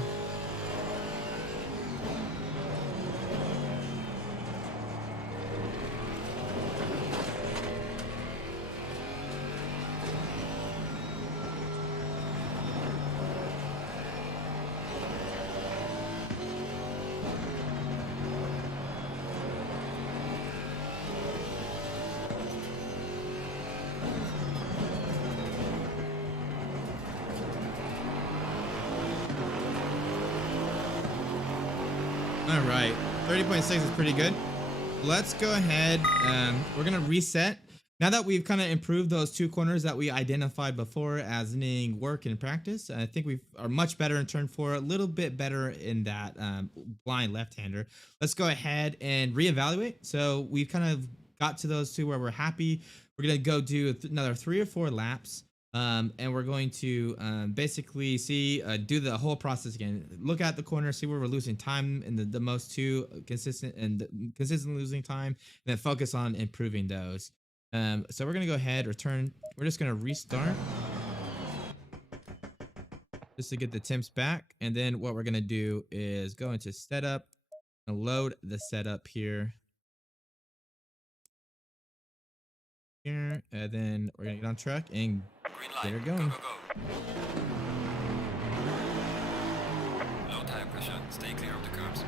All right, 30.6 is pretty good. Let's go ahead. We're gonna reset. Now that we've kind of improved those 2 corners that we identified before as needing work and practice, I think we are much better in turn 4, a little bit better in that blind left-hander. Let's go ahead and reevaluate. So we've kind of got to those 2 where we're happy. We're gonna go do another 3 or 4 laps. And we're going to basically do the whole process again. Look at the corner, see where we're losing time in the most 2 consistent losing time, and then focus on improving those. So we're gonna go ahead, return. We're just gonna restart just to get the temps back, and then what we're gonna do is go into setup and load the setup here. And then we're gonna get on track and get her going. Go. Low tire pressure. Stay clear of the curbs.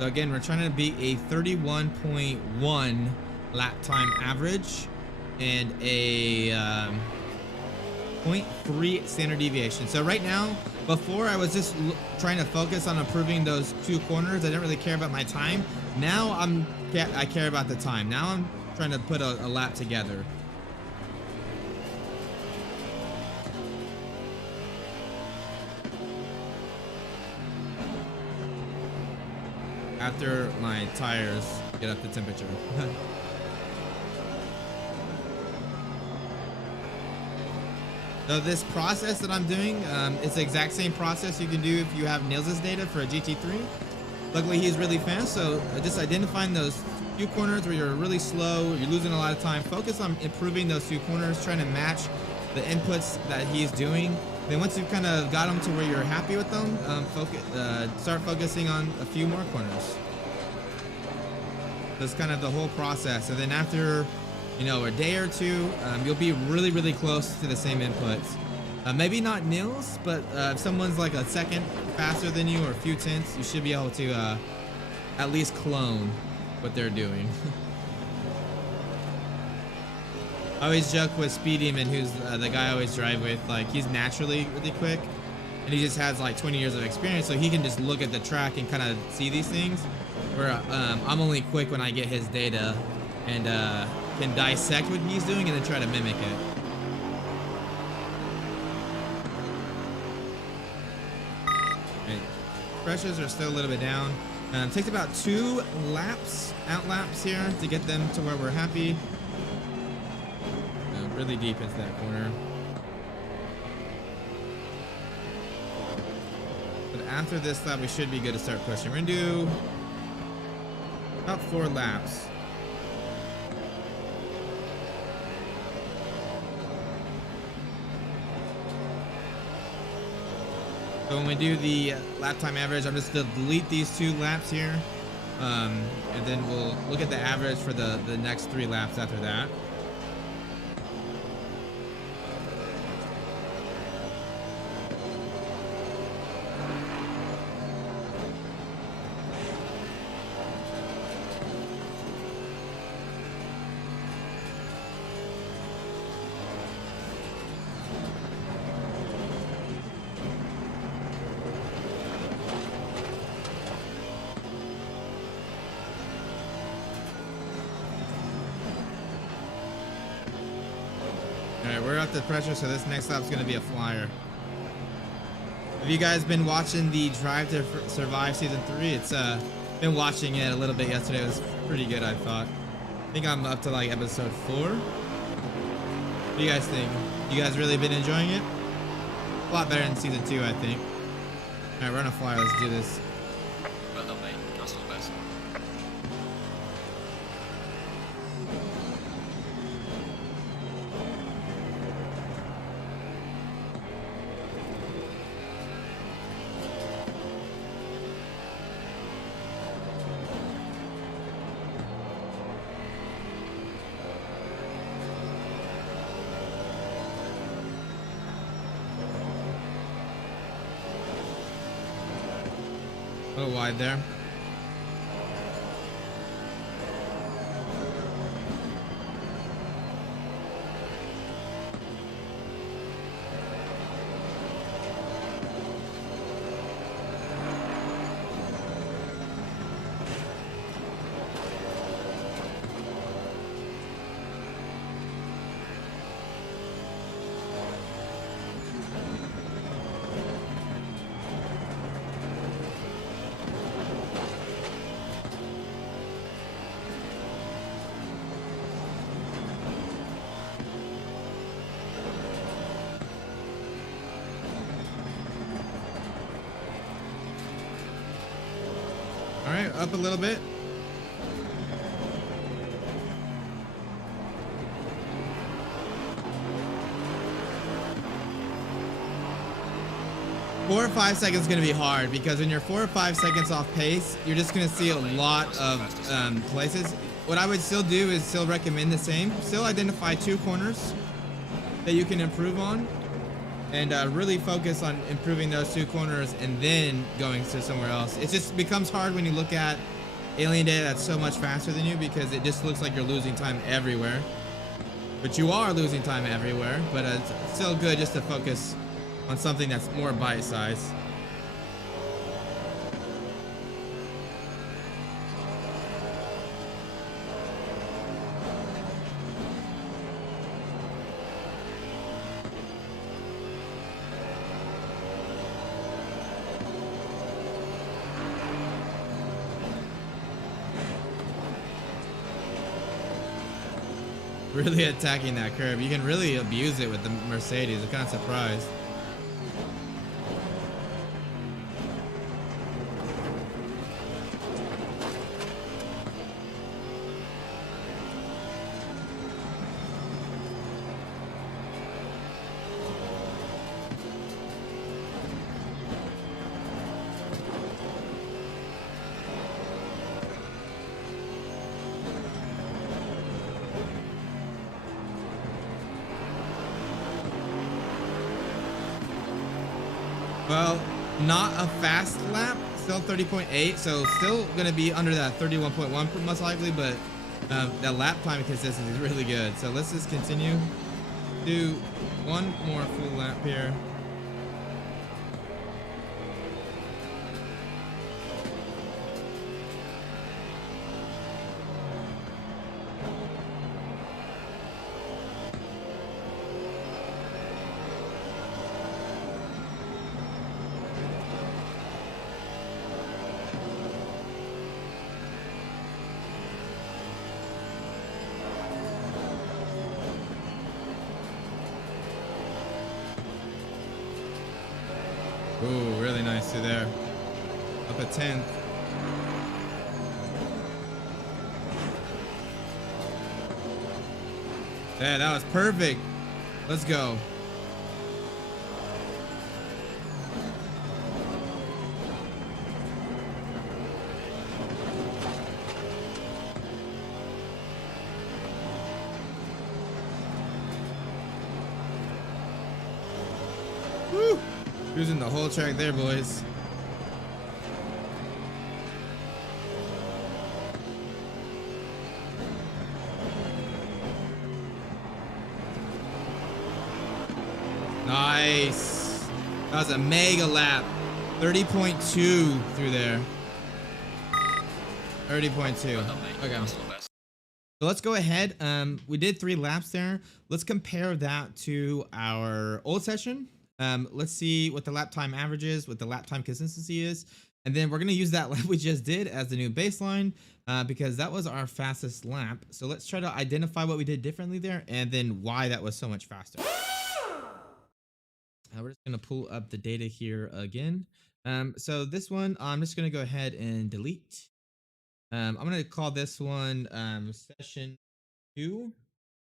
So again, we're trying to beat a 31.1 lap time average and a 0.3 standard deviation. So right now, before I was just trying to focus on improving those 2 corners. I didn't really care about my time. Now I care about the time. Now I'm trying to put a lap together. After my tires get up to temperature. So this process that I'm doing, it's the exact same process you can do if you have Nils' data for a GT3. Luckily, he's really fast, so just identifying those few corners where you're really slow, you're losing a lot of time. Focus on improving those 2 corners, trying to match the inputs that he's doing. Then once you've kind of got them to where you're happy with them, start focusing on a few more corners. That's kind of the whole process. And then after, a day or 2, you'll be really, really close to the same inputs. Maybe not Nils, but if someone's like a second faster than you or a few tenths, you should be able to at least clone what they're doing. I always joke with Speed Demon, who's the guy I always drive with. Like, he's naturally really quick, and he just has like 20 years of experience, so he can just look at the track and kind of see these things. Where I'm only quick when I get his data and can dissect what he's doing and then try to mimic it. Okay. Pressures are still a little bit down. Takes about 2 out laps here to get them to where we're happy. Really deep into that corner. But after this lap, we should be good to start pushing. We're gonna do about 4 laps. So when we do the lap time average, I'm just going to delete these 2 laps here. And then we'll look at the average for the next 3 laps after that. Alright, we're at the pressure, so this next lap's gonna be a flyer. Have you guys been watching the Drive to Survive Season 3? It's been watching it a little bit yesterday. It was pretty good, I thought. think I'm up to like episode 4. What do you guys think? You guys really been enjoying it? A lot better than season 2, I think. All right, we're on a flyer. Let's do this. Well done, mate. That's all best. A little wide there. All right, up a little bit. Four or 5 seconds is going to be hard because when you're 4 or 5 seconds off pace, you're just going to see a lot of places. What I would still do is still recommend the same. Still identify 2 corners that you can improve on, and really focus on improving those 2 corners and then going to somewhere else. It just becomes hard when you look at alien data that's so much faster than you because it just looks like you're losing time everywhere. But you are losing time everywhere, but it's still good just to focus on something that's more bite-sized. Really attacking that curve. You can really abuse it with the Mercedes. I'm kind of surprised. Well, not a fast lap, still 30.8, so still going to be under that 31.1 most likely, but that lap time consistency is really good. So let's just continue. Do one more full lap here. Ooh, really nice through there. Up a 10th. Yeah, that was perfect. Let's go. Woo! Cruising the whole track there, boys. Nice. That was a mega lap. 30.2 through there. 30.2. Okay. So let's go ahead. We did 3 laps there. Let's compare that to our old session. Let's see what the lap time average is, what the lap time consistency is, and then we're gonna use that lap we just did as the new baseline because that was our fastest lap. So let's try to identify what we did differently there, and then why that was so much faster. We're just gonna pull up the data here again. So this one, I'm just gonna go ahead and delete. I'm gonna call this one session two,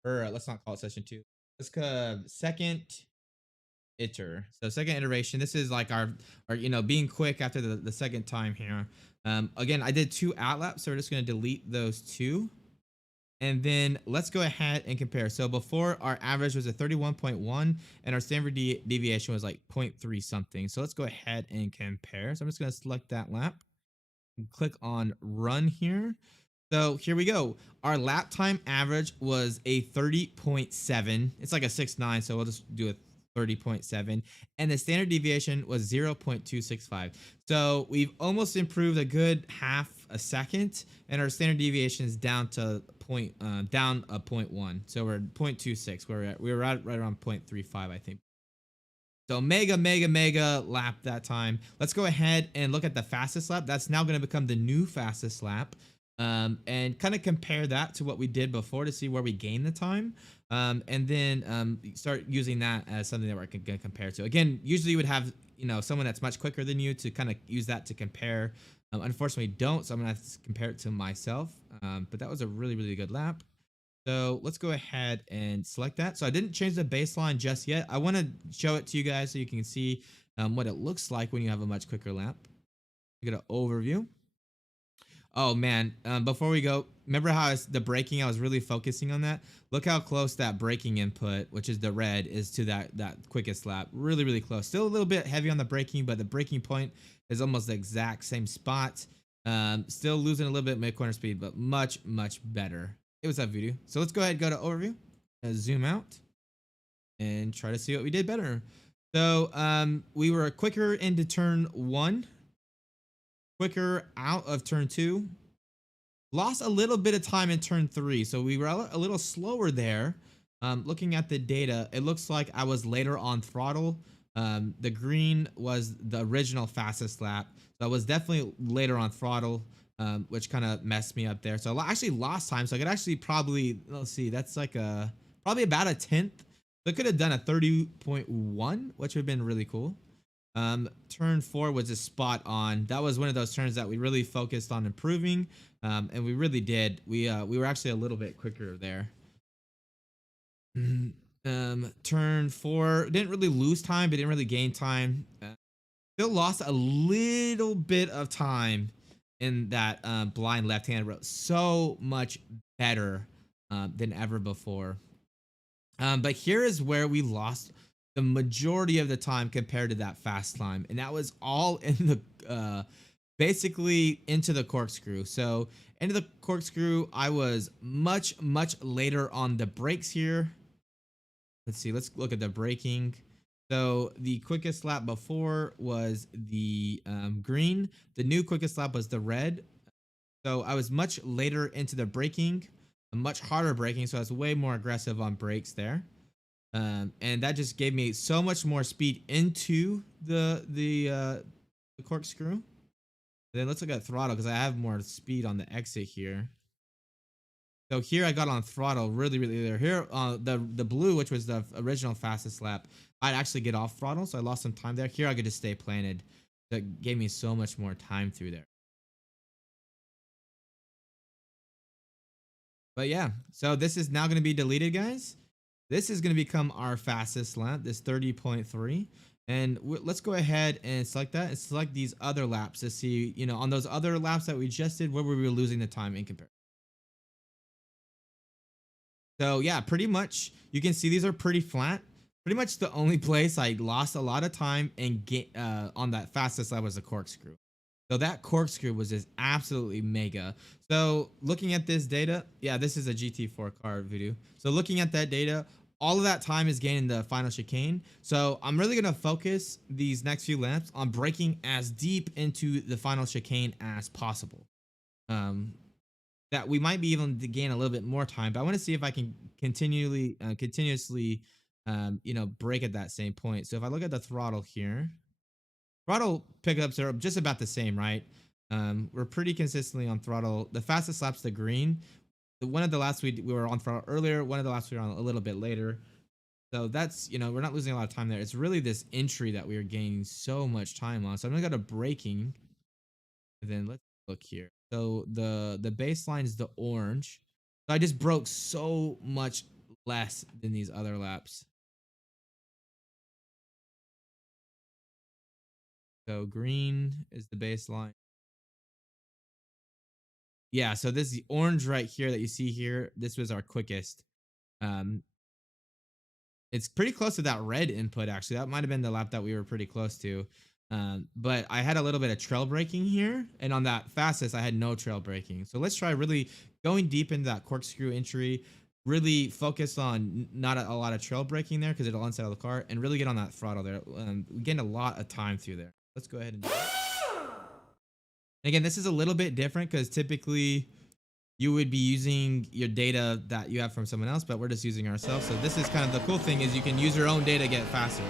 or let's not call it session two. Let's call second so second iteration. This is like our being quick after the second time here. Again, I did 2 out laps, so we're just gonna delete those 2. And then let's go ahead and compare. So before our average was a 31.1 and our standard deviation was like 0.3 something. So let's go ahead and compare. So I'm just going to select that lap and click on run here. So here we go. Our lap time average was a 30.7. It's like a 6.9, so we'll just do a 30.7. And the standard deviation was 0.265. So we've almost improved a good half a second, and our standard deviation is down to down a 0.1. So we're at 0.26. We were at right around 0.35, I think. So mega lap that time. Let's go ahead and look at the fastest lap. That's now going to become the new fastest lap. And kind of compare that to what we did before to see where we gain the time. And then start using that as something that we're going to compare to. Again, usually you would have someone that's much quicker than you to kind of use that to compare. Unfortunately, don't, so I'm going to have to compare it to myself. But that was a really good lap. So let's go ahead and select that. So I didn't change the baseline just yet. I want to show it to you guys so you can see what it looks like when you have a much quicker lap. You get an overview. Oh man, before we go, remember how the braking, I was really focusing on that? Look how close that braking input, which is the red, is to that quickest lap. Really close. Still a little bit heavy on the braking, but the braking point is almost the exact same spot. Still losing a little bit mid corner speed, but much better. It was that video. So let's go ahead and go to overview, zoom out, and try to see what we did better. So we were quicker into turn 1, quicker out of turn 2, lost a little bit of time in turn 3, so we were a little slower there. Looking at the data, it looks like I was later on throttle. The green was the original fastest lap, so I was definitely later on throttle, which kind of messed me up there. So I actually lost time, so I could actually probably, let's see, that's like probably about a 10th. So I could have done a 30.1, which would have been really cool. Turn 4 was just spot on. That was one of those turns that we really focused on improving, and we really did. We were actually a little bit quicker there. Turn 4 didn't really lose time, but didn't really gain time. Still lost a little bit of time in that blind left-hand road. So much better than ever before. But here is where we lost the majority of the time compared to that fast climb, and that was all in the basically into the corkscrew. So into the corkscrew, I was much later on the brakes here. Let's see, let's look at the braking. So the quickest lap before was the green. The new quickest lap was the red. So I was much later into the braking, much harder braking, so I was way more aggressive on brakes there. And that just gave me so much more speed into the corkscrew. Then let's look at throttle because I have more speed on the exit here. So here I got on throttle really there. Here the blue, which was the original fastest lap, I'd actually get off throttle, so I lost some time there. Here I could just stay planted. That gave me so much more time through there. But yeah, so this is now going to be deleted, guys. This is going to become our fastest lap, this 30.3. And let's go ahead and select that and select these other laps to see, on those other laps that we just did, where we were losing the time in comparison. So yeah, pretty much you can see these are pretty flat. Pretty much the only place I lost a lot of time and get on that fastest lap was the corkscrew. So that corkscrew was just absolutely mega. So looking at this data, yeah, this is a GT4 car video. So looking at that data, all of that time is gained in the final chicane. So I'm really going to focus these next few laps on braking as deep into the final chicane as possible. That we might be able to gain a little bit more time, but I want to see if I can continuously you know, brake at that same point. So if I look at the throttle here, throttle pickups are just about the same, right? We're pretty consistently on throttle. The fastest lap's the green. One of the laps we were on throttle earlier. One of the laps we were on a little bit later. So that's, you know, we're not losing a lot of time there. It's really this entry that we are gaining so much time on. So I'm gonna go to braking, and then let's look here. So the baseline is the orange. So I just broke so much less than these other laps. So green is the baseline. Yeah, so this is the orange right here that you see here. This was our quickest. Um, it's pretty close to that red input, actually. That might have been the lap that we were pretty close to. But I had a little bit of trail braking here, and on that fastest, I had no trail braking. So let's try really going deep into that corkscrew entry, really focus on not a lot of trail braking there because it'll unsettle the car, and really get on that throttle there. We gained a lot of time through there. Let's go ahead and do that. Again, this is a little bit different because typically you would be using your data that you have from someone else, but we're just using ourselves. So this is kind of the cool thing is you can use your own data to get faster.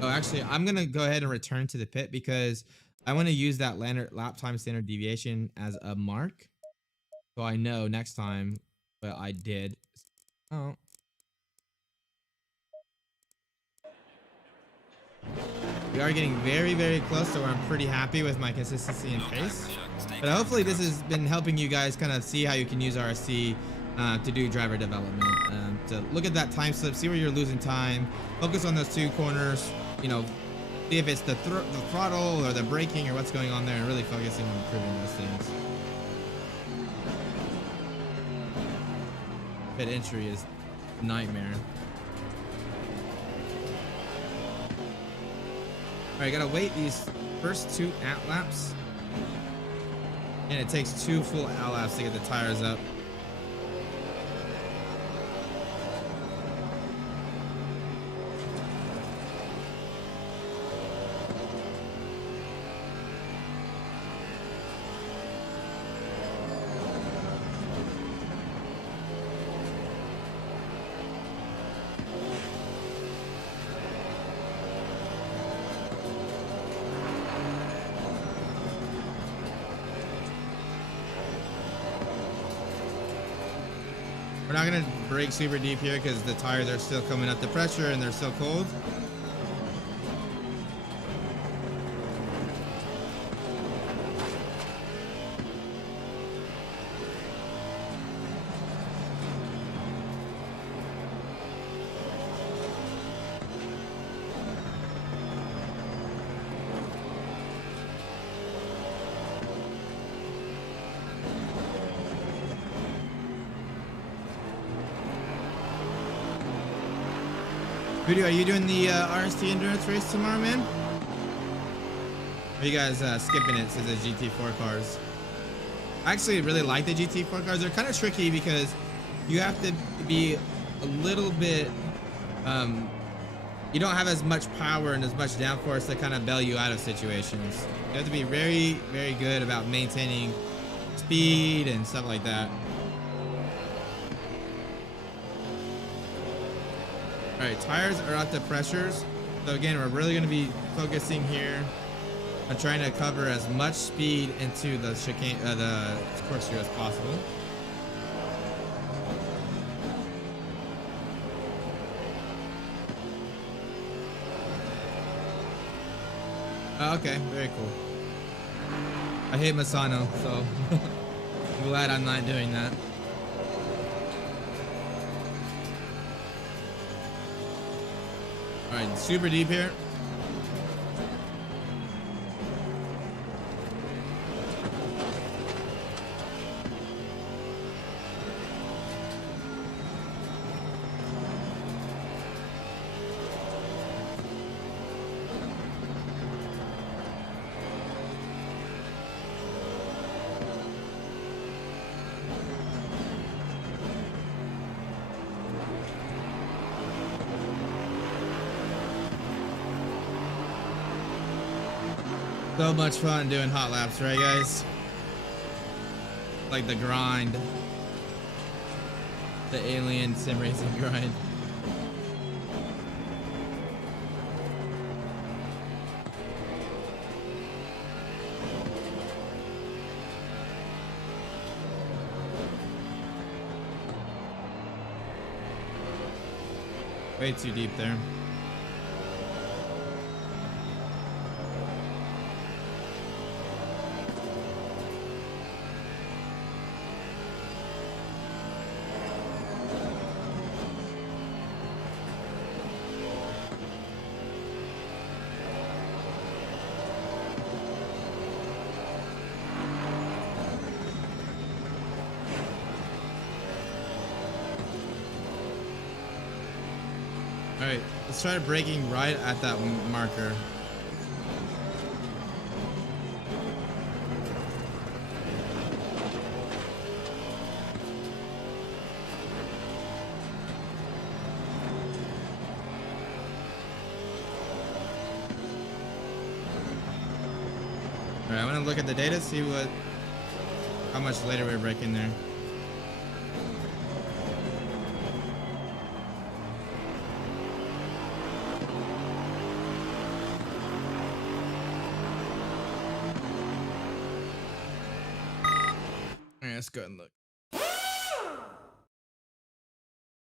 Oh, actually, I'm going to go ahead and return to the pit because I want to use that lap time standard deviation as a mark. So I know next time what I did. Oh. We are getting very, very close, so I'm pretty happy with my consistency and pace. But hopefully this has been helping you guys kind of see how you can use RST to do driver development. To look at that time slip, see where you're losing time, focus on those two corners, you know, see if it's the throttle or the braking or what's going on there, and really focusing on improving those things. Pit entry is a nightmare. Alright, gotta wait these first two at laps. And it takes 2 full at laps to get the tires up. We're not gonna brake super deep here because the tires are still coming up to pressure and they're still cold. Voodoo, are you doing the RST Endurace Race tomorrow, man? Or are you guys skipping it since the GT4 cars? I actually really like the GT4 cars. They're kind of tricky because you have to be a little bit, you don't have as much power and as much downforce to kind of bail you out of situations. You have to be very, very good about maintaining speed and stuff like that. All right, tires are up to pressures. So again, we're really going to be focusing here on trying to cover as much speed into the chicane, the corkscrew as possible. Oh, okay, very cool. I hate Masano, so I'm glad I'm not doing that. All right, super deep here. So much fun doing hot laps, right, guys? Like the grind. The alien sim racing grind. Way too deep there. All right, let's try braking right at that marker. All right, I want to look at the data, see how much later we're braking there. All right, let's go ahead and look.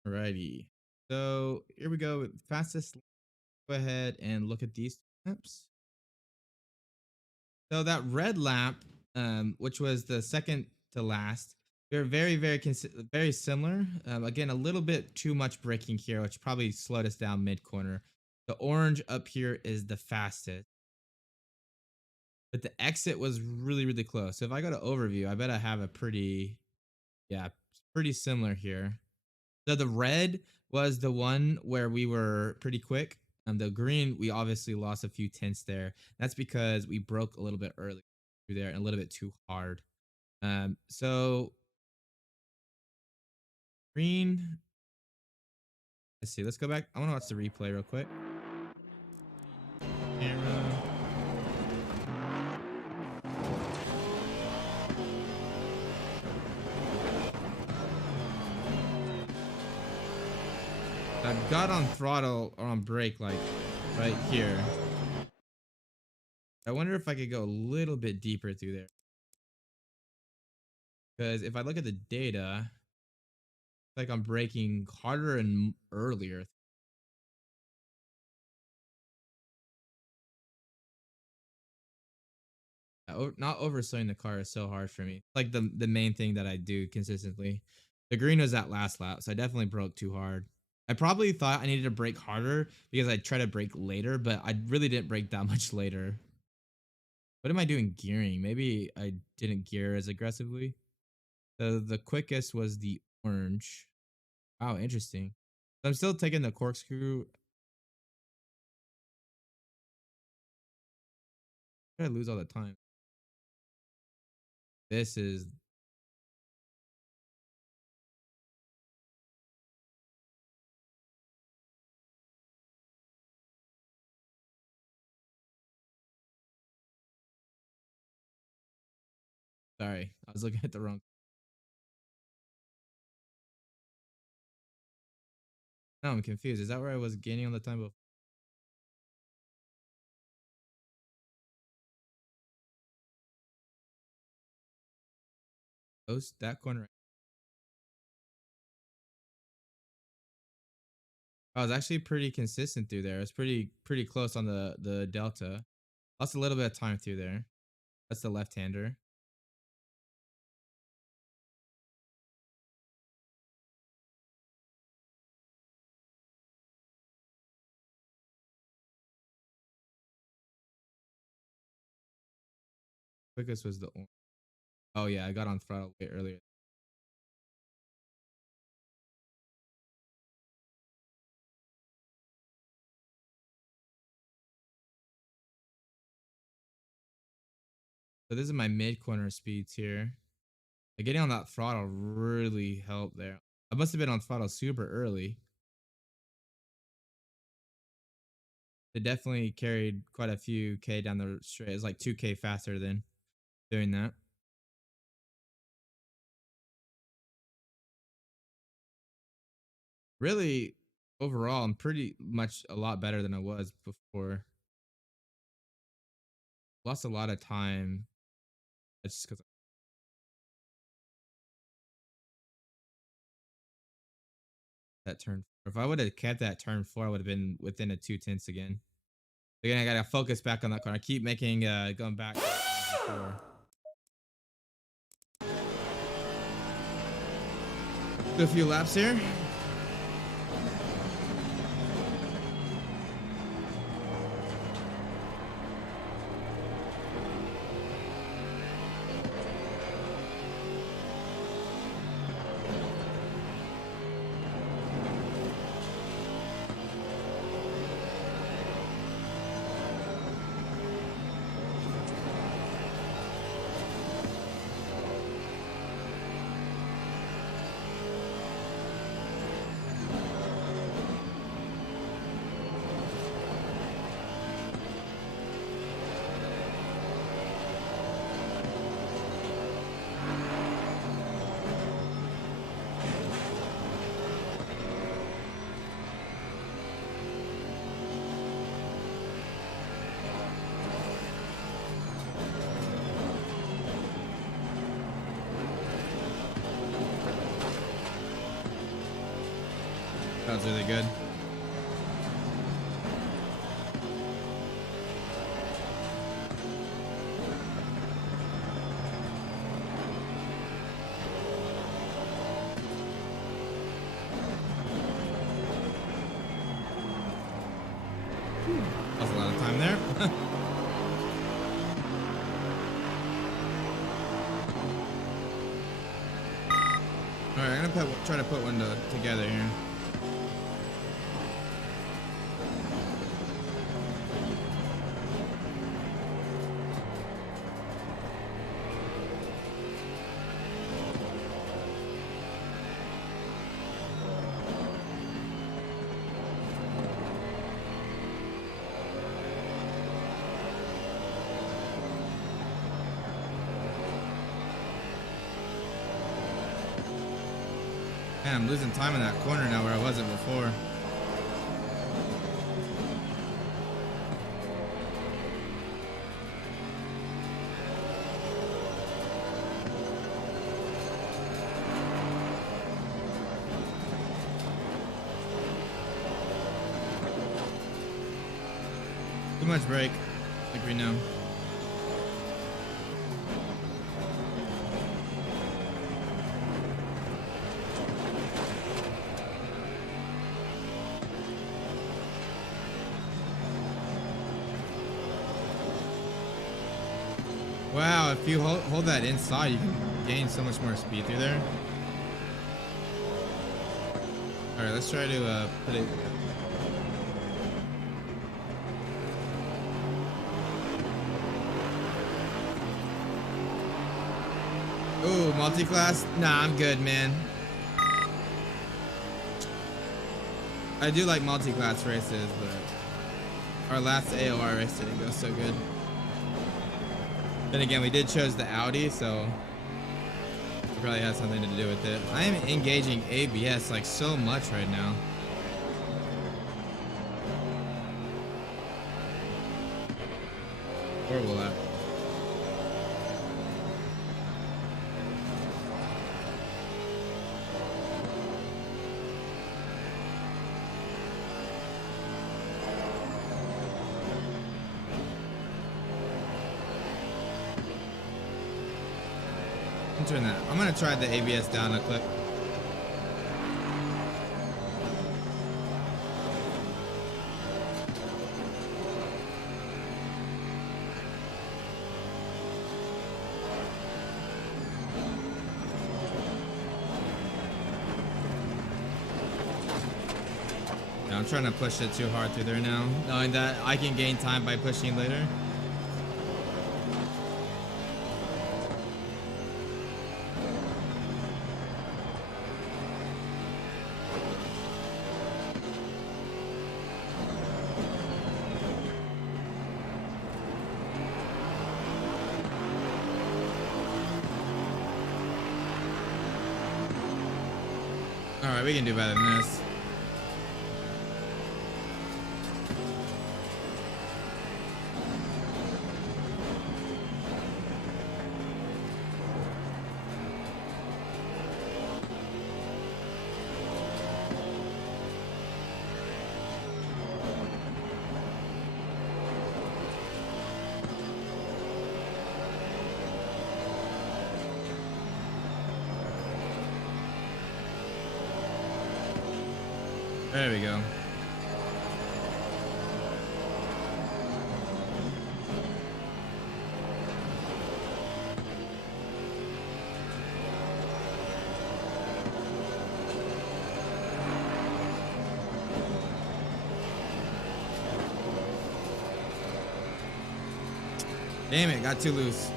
Alrighty, so here we go with fastest. Go ahead and look at these laps. So that red lap, which was the second to last, they're very similar. Again, a little bit too much braking here, which probably slowed us down mid corner. The orange up here is the fastest, but the exit was really close. So if I go to overview, I bet I have a pretty similar here. So the red was the one where we were pretty quick. The green, we obviously lost a few tenths there. That's because we broke a little bit early through there and a little bit too hard. So green. Let's see. Let's go back. I want to watch the replay real quick. Camera. I've got on throttle or on brake like right here. I wonder if I could go a little bit deeper through there. Because if I look at the data, it's like I'm braking harder and earlier. Not overslowing the car is so hard for me. Like the main thing that I do consistently. The green was that last lap, so I definitely broke too hard. I probably thought I needed to brake harder because I tried to brake later, but I really didn't brake that much later. What am I doing gearing? Maybe I didn't gear as aggressively. The quickest was the orange. Wow, interesting. So I'm still taking the corkscrew. I lose all the time. This is sorry. I was looking at the wrong. Now I'm confused. Is that where I was gaining on the time before? That corner. I was actually pretty consistent through there. It's pretty close on the delta. Lost a little bit of time through there. That's the left-hander. Quickest was the orange. Oh yeah, I got on throttle way earlier. So this is my mid corner speeds here. Like getting on that throttle really helped there. I must have been on throttle super early. It definitely carried quite a few K down the straight. It's like 2K faster than doing that. really, overall, I'm pretty much a lot better than I was before. Lost a lot of time. That's just because that turn. If I would have kept that turn 4, I would have been within a 2/10 again. Again, I gotta focus back on that corner. I keep making going back to before. Do a few laps here. That was really good. That was a lot of time there. All right, I'm gonna try to put one together here. Man, I'm losing time in that corner now where I wasn't before. Too much brake, like we know. Wow, if you hold that inside, you can gain so much more speed through there. All right, let's try to put it. Ooh, multi-class? Nah, I'm good, man. I do like multi-class races, but our last AOR race didn't go so good. Then again, we did choose the Audi, so it probably has something to do with it. I am engaging ABS like so much right now. Horrible that. Turn that. I'm gonna try the ABS down a click. Yeah, I'm trying to push it too hard through there now, knowing that I can gain time by pushing later. All right, we can do better than this. There we go. Damn it, got too loose.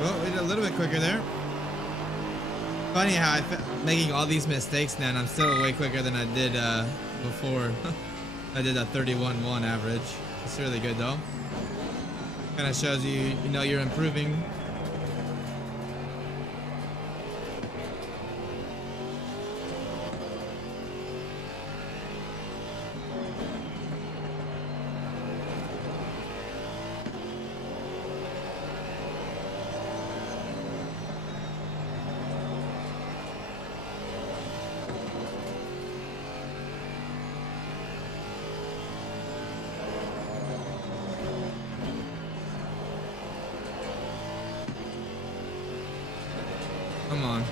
Well, we did a little bit quicker there. Funny how making all these mistakes now, and I'm still way quicker than I did before. I did a 31.1 average. It's really good though. Kind of shows you, you know, you're improving. Come on.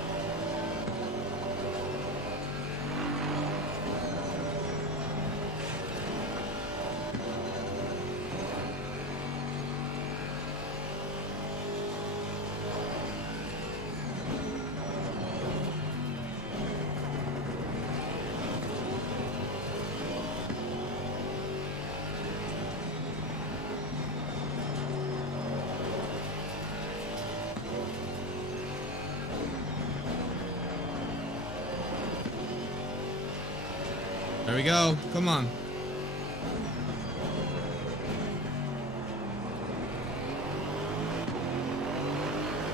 There we go. Come on.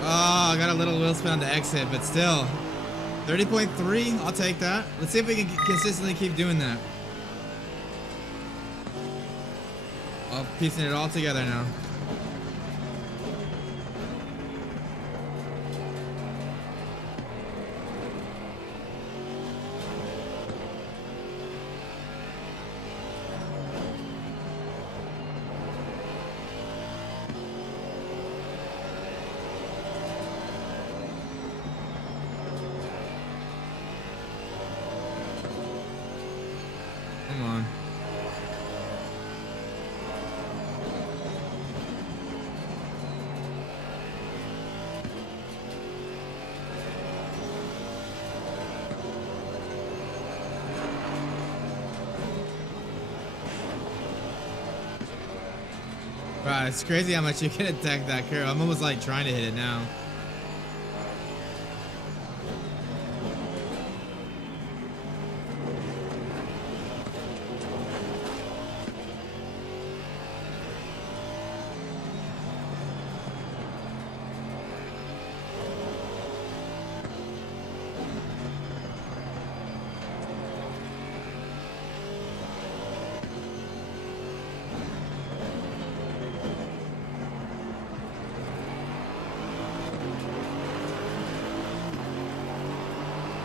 Oh, I got a little wheel spin on the exit, but still. 30.3, I'll take that. Let's see if we can consistently keep doing that. Oh, piecing it all together now. Come on. Wow, it's crazy how much you can attack that curve. I'm almost like trying to hit it now.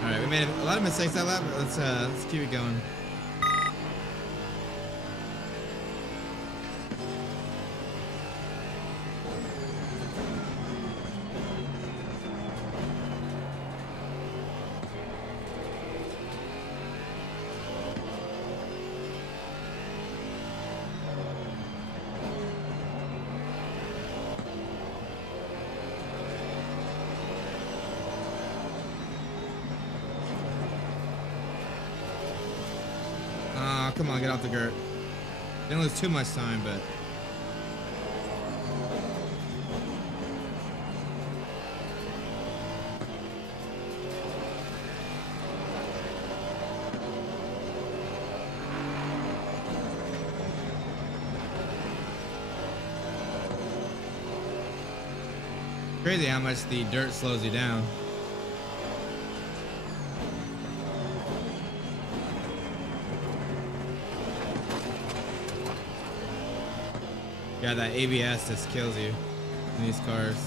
Alright, we made a lot of mistakes that lap, but let's keep it going. Come on, get off the dirt. Didn't lose too much time, but crazy how much the dirt slows you down. Yeah, that ABS just kills you in these cars.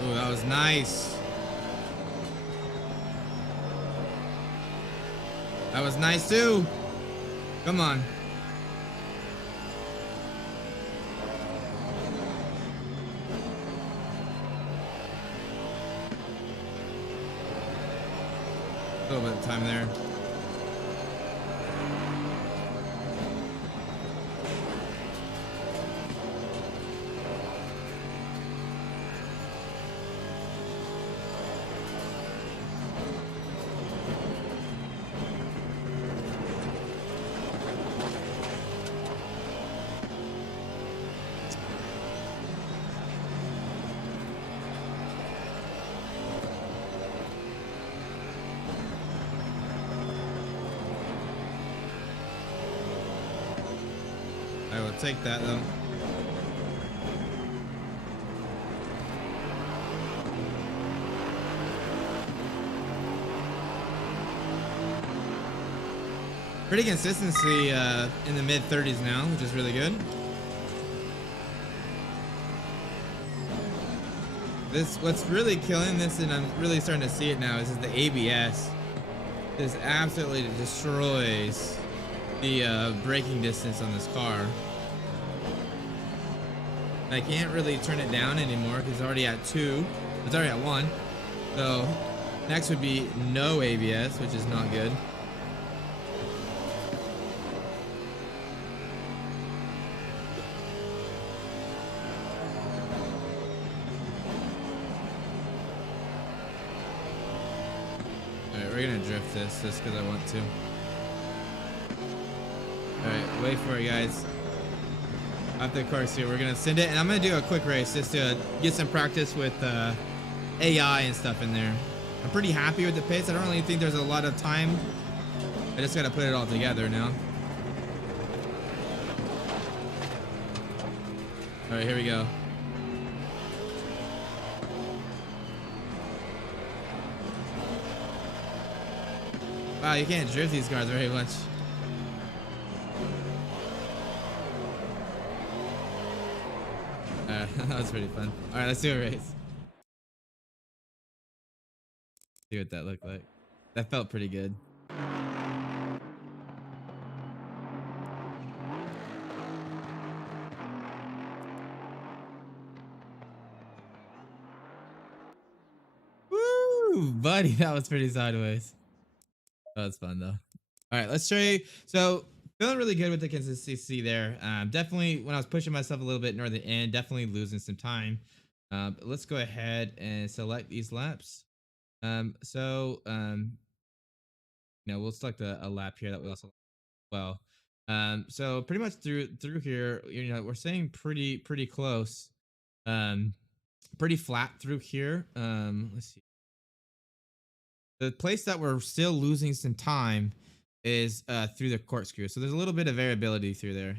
Oh, that was nice. That was nice too. Come on. A little bit of time there. I will take that though. Pretty consistency in the mid 30s now, which is really good. What's really killing this, and I'm really starting to see it now, is the ABS. This absolutely destroys the braking distance on this car. I can't really turn it down anymore because it's already at 2. It's already at 1. So next would be no ABS, which is not good. Alright, we're gonna drift this just because I want to. Alright, wait for it, guys. After the course here, we're gonna send it, and I'm gonna do a quick race just to get some practice with AI and stuff in there. I'm pretty happy with the pace. I don't really think there's a lot of time. I just gotta put it all together now. All right, here we go. Wow, you can't drift these cars very much. That was pretty fun. All right, let's do a race. See what that looked like. That felt pretty good. Woo, buddy, that was pretty sideways. That was fun though. All right, let's show you. So feeling really good with the consistency there. Definitely when I was pushing myself a little bit near the end, definitely losing some time. But let's go ahead and select these laps. We'll select a lap here that we also well. So pretty much through here, we're saying pretty close. Pretty flat through here. Let's see. The place that we're still losing some time is through the corkscrew. So there's a little bit of variability through there.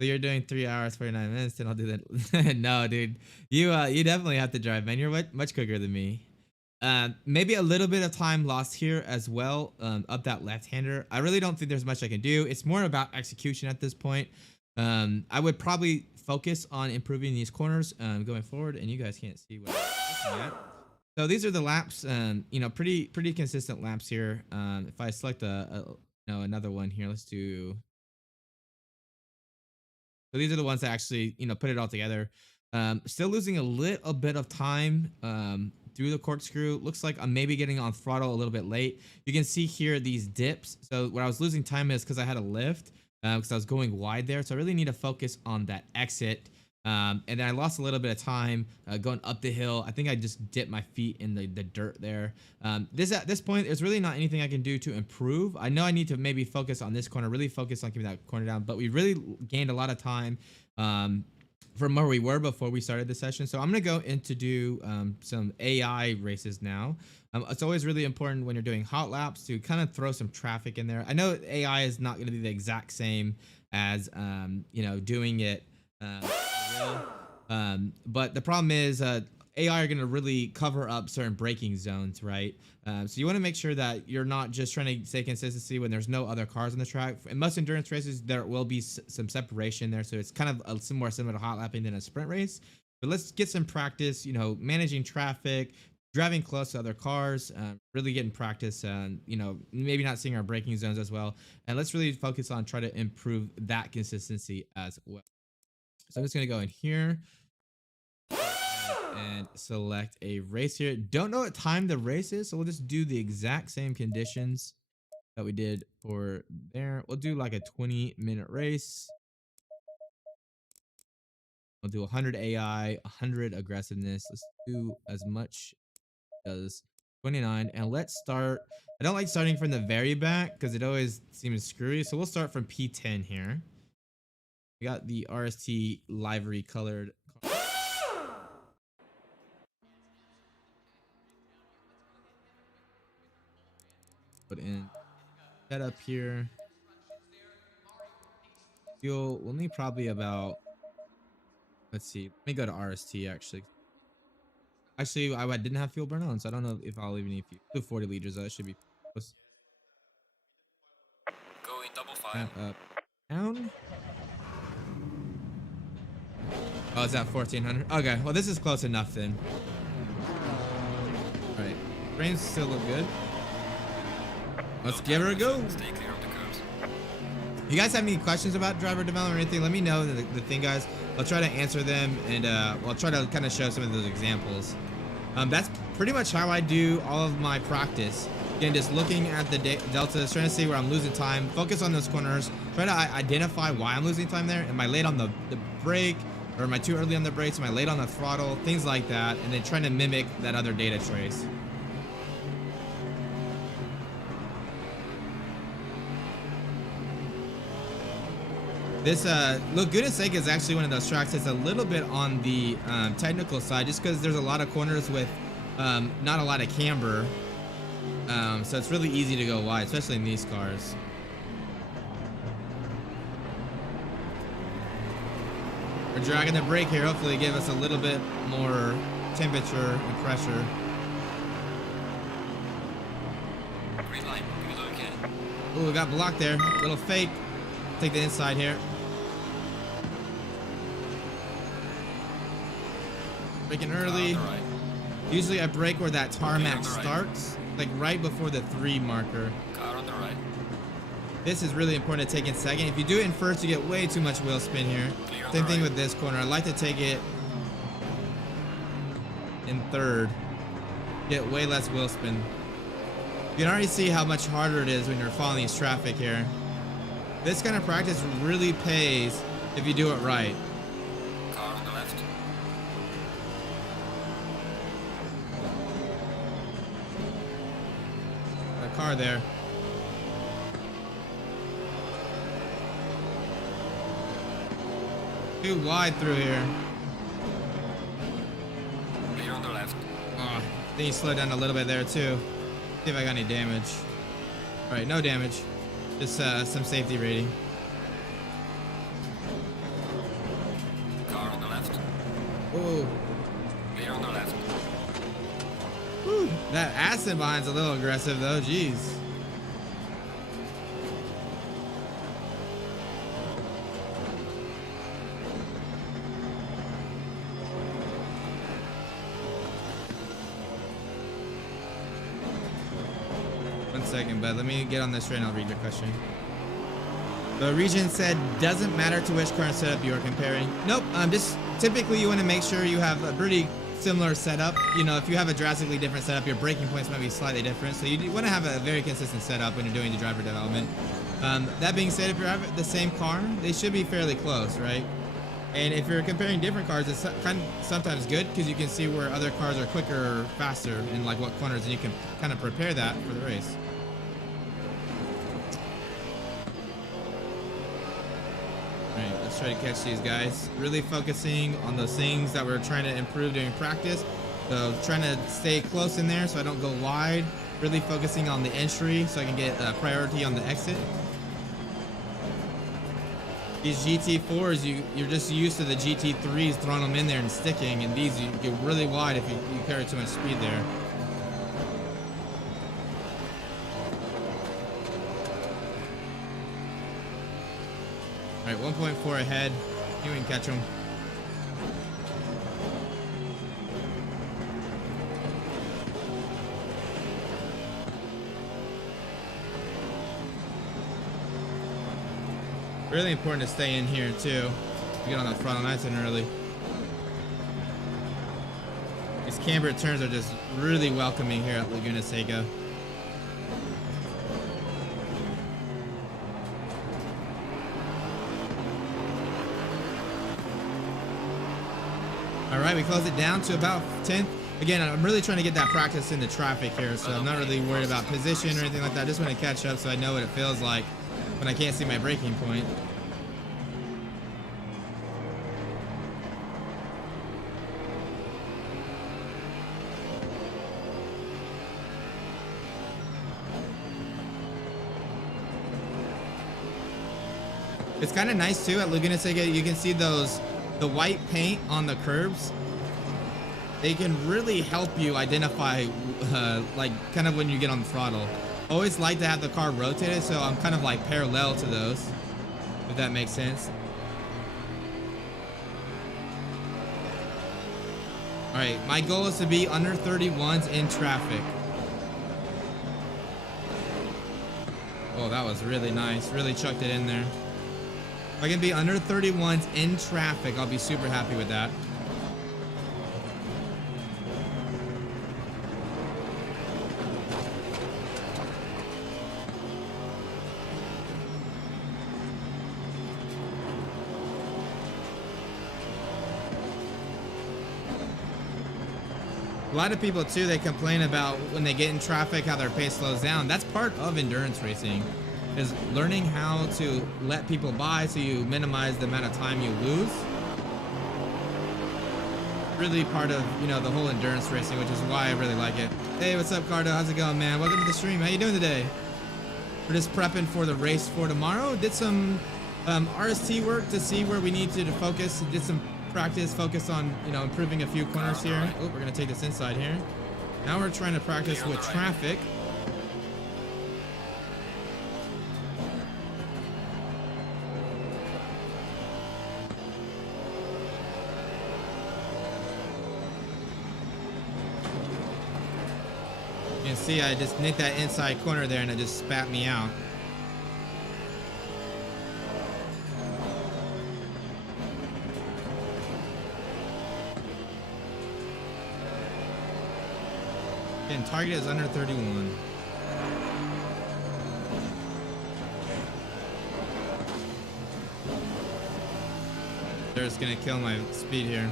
So you're doing 3 hours 49 minutes, and I'll do that. No, dude, you definitely have to drive, man. You're much quicker than me. Maybe a little bit of time lost here as well, up that left-hander. I really don't think there's much I can do. It's more about execution at this point. I would probably focus on improving these corners going forward, and you guys can't see what I'm looking at. So these are the laps, pretty consistent laps here. If I select another one here, let's do. So these are the ones that actually, put it all together. Still losing a little bit of time through the corkscrew. Looks like I'm maybe getting on throttle a little bit late. You can see here these dips. So where I was losing time is because I had a lift. because I was going wide there. So I really need to focus on that exit. And then I lost a little bit of time going up the hill. I think I just dipped my feet in the dirt there. At this point, there's really not anything I can do to improve. I know I need to maybe focus on this corner, really focus on keeping that corner down, but we really gained a lot of time from where we were before we started the session. So I'm going to go into do some AI races now. It's always really important when you're doing hot laps to kind of throw some traffic in there. I know AI is not going to be the exact same as, doing it but the problem is AI are going to really cover up certain braking zones, right? So you want to make sure that you're not just trying to stay consistency when there's no other cars on the track. In most endurance races, there will be some separation there, so it's kind of more similar to hot lapping than a sprint race. But let's get some practice, managing traffic, driving close to other cars, really getting practice, maybe not seeing our braking zones as well. And let's really focus on trying to improve that consistency as well. So I'm just going to go in here and select a race here. Don't know what time the race is, so we'll just do the exact same conditions that we did for there. We'll do like a 20-minute race. We'll do 100 AI, 100 aggressiveness. Let's do as much as 29. And let's start. I don't like starting from the very back because it always seems screwy. So we'll start from P10 here. We got the RST livery colored. Put in setup here. Fuel, we'll need probably about, let's see, let me go to RST actually. Actually, I didn't have fuel burn on, so I don't know if I'll even need fuel. Do 40 liters, though. It should be close. Going double file. Up, down. Oh, it's at 1400. Okay, well, this is close enough then. All right, frames still look good. Let's give her a go. Stay clear of the curves. You guys have any questions about driver development or anything? Let me know. The thing, guys, I'll try to answer them, and I'll try to kind of show some of those examples. That's pretty much how I do all of my practice. Again, just looking at the deltas, trying to see where I'm losing time, focus on those corners, try to identify why I'm losing time there. Am I late on the brake, or am I too early on the brakes? Am I late on the throttle? Things like that, and then trying to mimic that other data trace. This Laguna Seca is actually one of those tracks that's a little bit on the technical side, just because there's a lot of corners with not a lot of camber, so it's really easy to go wide, especially in these cars. We're dragging the brake here, hopefully give us a little bit more temperature and pressure. Green line, you do again. Oh, we got blocked there. Little fake. Take the inside here. Braking early. Right. Usually I brake where that tarmac starts, like right before the 3 marker. Car on the right. This is really important to take in second. If you do it in first, you get way too much wheel spin here. Same thing with this corner. I like to take it in third. Get way less wheel spin. You can already see how much harder it is when you're following these traffic here. This kind of practice really pays if you do it right. Car on the left. A car there. Too wide through here. Clear on the left. Oh, I think he slowed down a little bit there too. See if I got any damage. All right, no damage. Just some safety rating. Car on the left. Oh. Clear on the left. Whew. That acid bind's a little aggressive though. Jeez. One second, bud. Let me get on this train. I'll read your question. The region said, doesn't matter to which current setup you are comparing. Nope. Just typically you want to make sure you have a pretty similar setup. You know, if you have a drastically different setup, your braking points might be slightly different. So you want to have a very consistent setup when you're doing the driver development. That being said, if you're having the same car, they should be fairly close, right? And if you're comparing different cars, it's kind of sometimes good because you can see where other cars are quicker or faster and like what corners, and you can kind of prepare that for the race. All right, let's try to catch these guys. Really focusing on those things that we're trying to improve during practice. So trying to stay close in there so I don't go wide. Really focusing on the entry so I can get priority on the exit. These GT4s, you're just used to the GT3s throwing them in there and sticking, and these you get really wide if you carry too much speed there. All right, 1.4 ahead. You can catch them. Really important to stay in here too. Get on the throttle nice and early. These camber turns are just really welcoming here at Laguna Seca. All right, we close it down to about 10th. Again, I'm really trying to get that practice in the traffic here, so I'm not really worried about position or anything like that. I just want to catch up so I know what it feels like when I can't see my braking point. It's kind of nice too at Laguna Seca. You can see the white paint on the curbs. They can really help you identify like kind of when you get on the throttle. Always like to have the car rotated, so I'm kind of like parallel to those, if that makes sense. All right, my goal is to be under 31s in traffic. Oh, that was really nice. Really chucked it in there. If I can be under 31s in traffic, I'll be super happy with that. A lot of people too, they complain about when they get in traffic how their pace slows down. That's part of endurance racing, is learning how to let people by so you minimize the amount of time you lose. Really part of, you know, the whole endurance racing, which is why I really like it. Hey, what's up, Cardo? How's it going, man? Welcome to the stream. How you doing today? We're just prepping for the race for tomorrow. Did some RST work to see where we need to focus. Did some practice, focus on, you know, improving a few corners here. Oh, we're gonna take this inside here. Now we're trying to practice with traffic. You can see I just nicked that inside corner there and it just spat me out. And target is under 31. They're just gonna kill my speed here.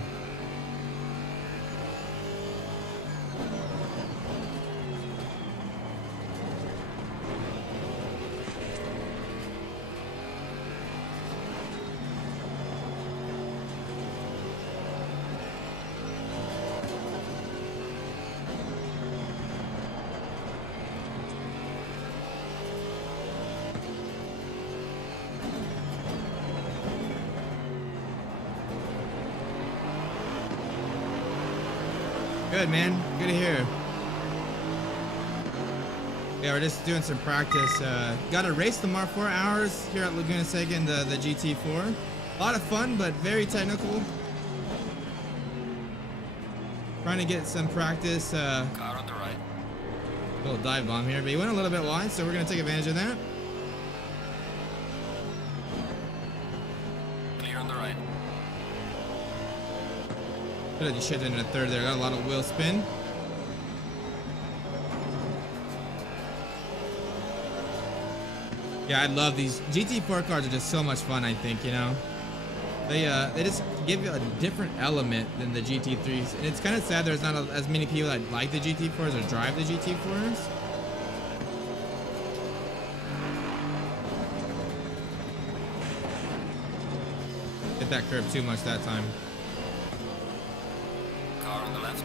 Good, man. Good to hear. Yeah, we're just doing some practice. Got a race tomorrow, 4 hours here at Laguna Seca in the GT4. A lot of fun, but very technical. Trying to get some practice. Car on the right. Little dive bomb here, but he went a little bit wide, so we're going to take advantage of that. Clear on the right. Could have just shifted in a third there. Got a lot of wheel spin. Yeah, I love these GT4 cars. Are just so much fun. I think, you know, they just give you a different element than the GT3s, and it's kind of sad there's not as many people that like the GT4s or drive the GT4s. Hit that curb too much that time. Car on the left.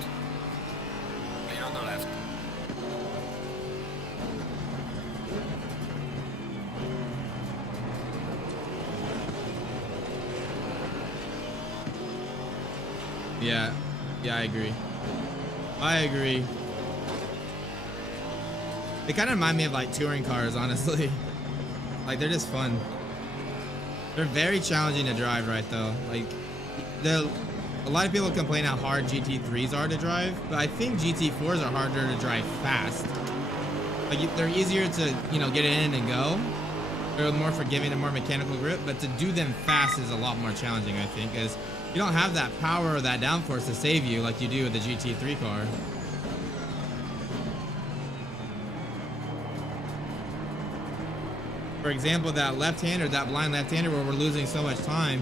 Clear on the left. Yeah, I agree. I agree. They kind of remind me of like touring cars, honestly. Like, they're just fun. They're very challenging to drive, right, though. Like, a lot of people complain how hard GT3s are to drive, but I think GT4s are harder to drive fast. Like, they're easier to, you know, get in and go. They're more forgiving and more mechanical grip, but to do them fast is a lot more challenging, I think, because you don't have that power or that downforce to save you like you do with the GT3 car. For example, that left-hander, that blind left-hander where we're losing so much time,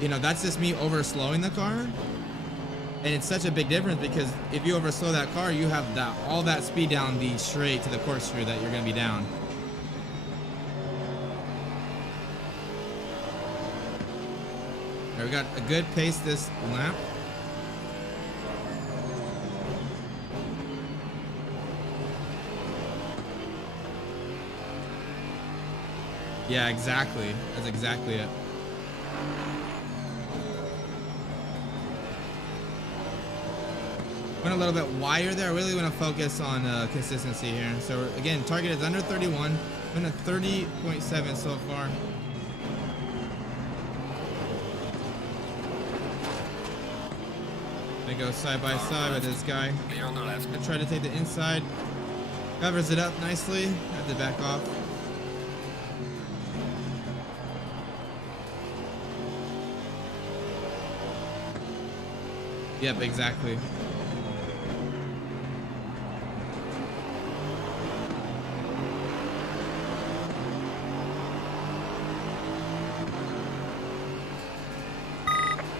you know, that's just me over-slowing the car. And it's such a big difference because if you over-slow that car, you have all that speed down the straight to the corkscrew that you're going to be down. We got a good pace this lap. Yeah, exactly. That's exactly it. Went a little bit wider there. I really want to focus on consistency here. So again, target is under 31. Went at 30.7 so far. Gonna go side by side with this guy. Clear on the left. I try to take the inside. Covers it up nicely. Have to back off. Yep, exactly.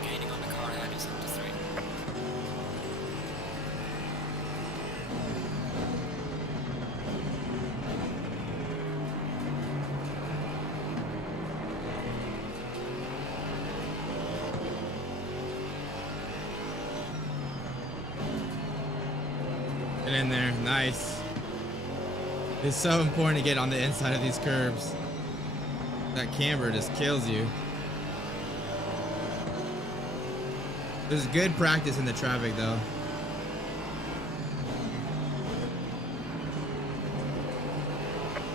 Gaining on the car ahead is up to 3. Get in there. Nice. It's so important to get on the inside of these curbs. That camber just kills you. There's good practice in the traffic, though.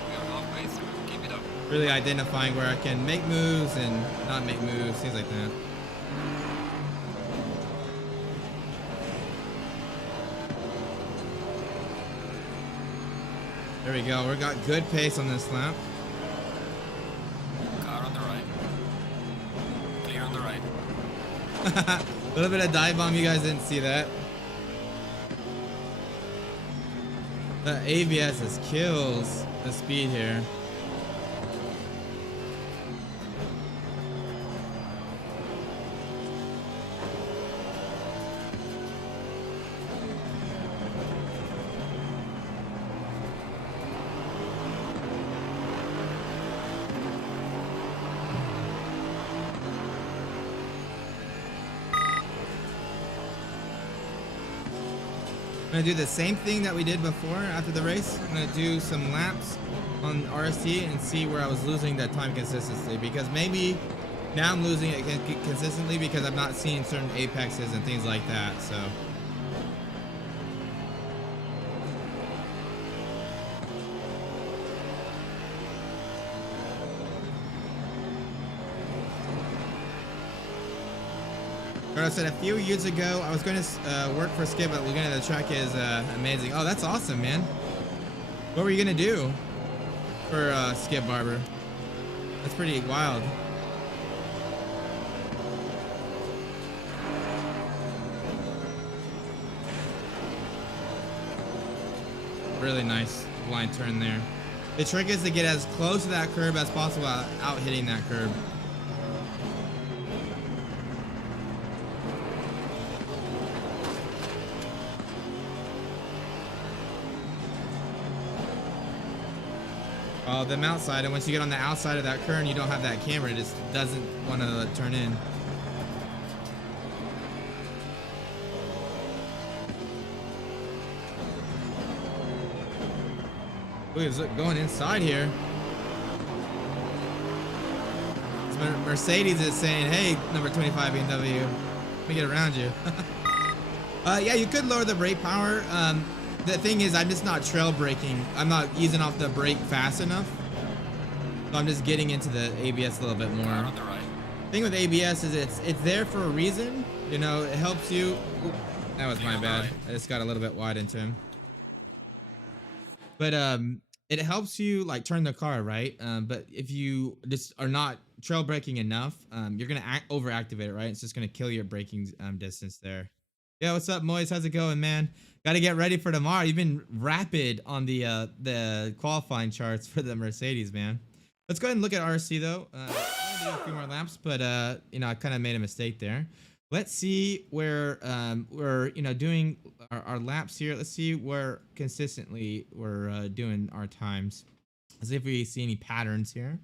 We are halfway through. Keep it up. Really identifying where I can make moves and not make moves, things like that. There we go. We got good pace on this lap. Car on the right. Clear on the right. A little bit of dive bomb. You guys didn't see that. The ABS just kills the speed here. I'm gonna do the same thing that we did before after the race. I'm gonna do some laps on RST and see where I was losing that time consistency, because maybe now I'm losing it consistently because I'm not seeing certain apexes and things like that. So I said a few years ago I was going to work for Skip at Laguna. The track is amazing. Oh, that's awesome, man. What were you going to do for Skip Barber? That's pretty wild. really nice blind turn there. The trick is to get as close to that curb as possible without hitting that curb. Oh, them outside, and once you get on the outside of that curve and you don't have that camera, it just doesn't want to turn in. Look, it's going inside here. Mercedes is saying, hey, number 25 BMW, let me get around you. Yeah, you could lower the brake power. The thing is, I'm just not trail braking. I'm not easing off the brake fast enough. So I'm just getting into the ABS a little bit more. On the right. Thing with ABS is it's there for a reason. You know, it helps you. Ooh, that was my bad. I just got a little bit wide into him. But it helps you like turn the car, right? But if you just are not trail braking enough, you're gonna overactivate it, right? It's just gonna kill your braking distance there. Yeah, what's up, Moise? How's it going, man? Got to get ready for tomorrow. You've been rapid on the qualifying charts for the Mercedes, man. Let's go ahead and look at RC though. I'm gonna do a few more laps, but you know, I kind of made a mistake there. Let's see where we're doing our laps here. Let's see where consistently we're doing our times. Let's see if we see any patterns here.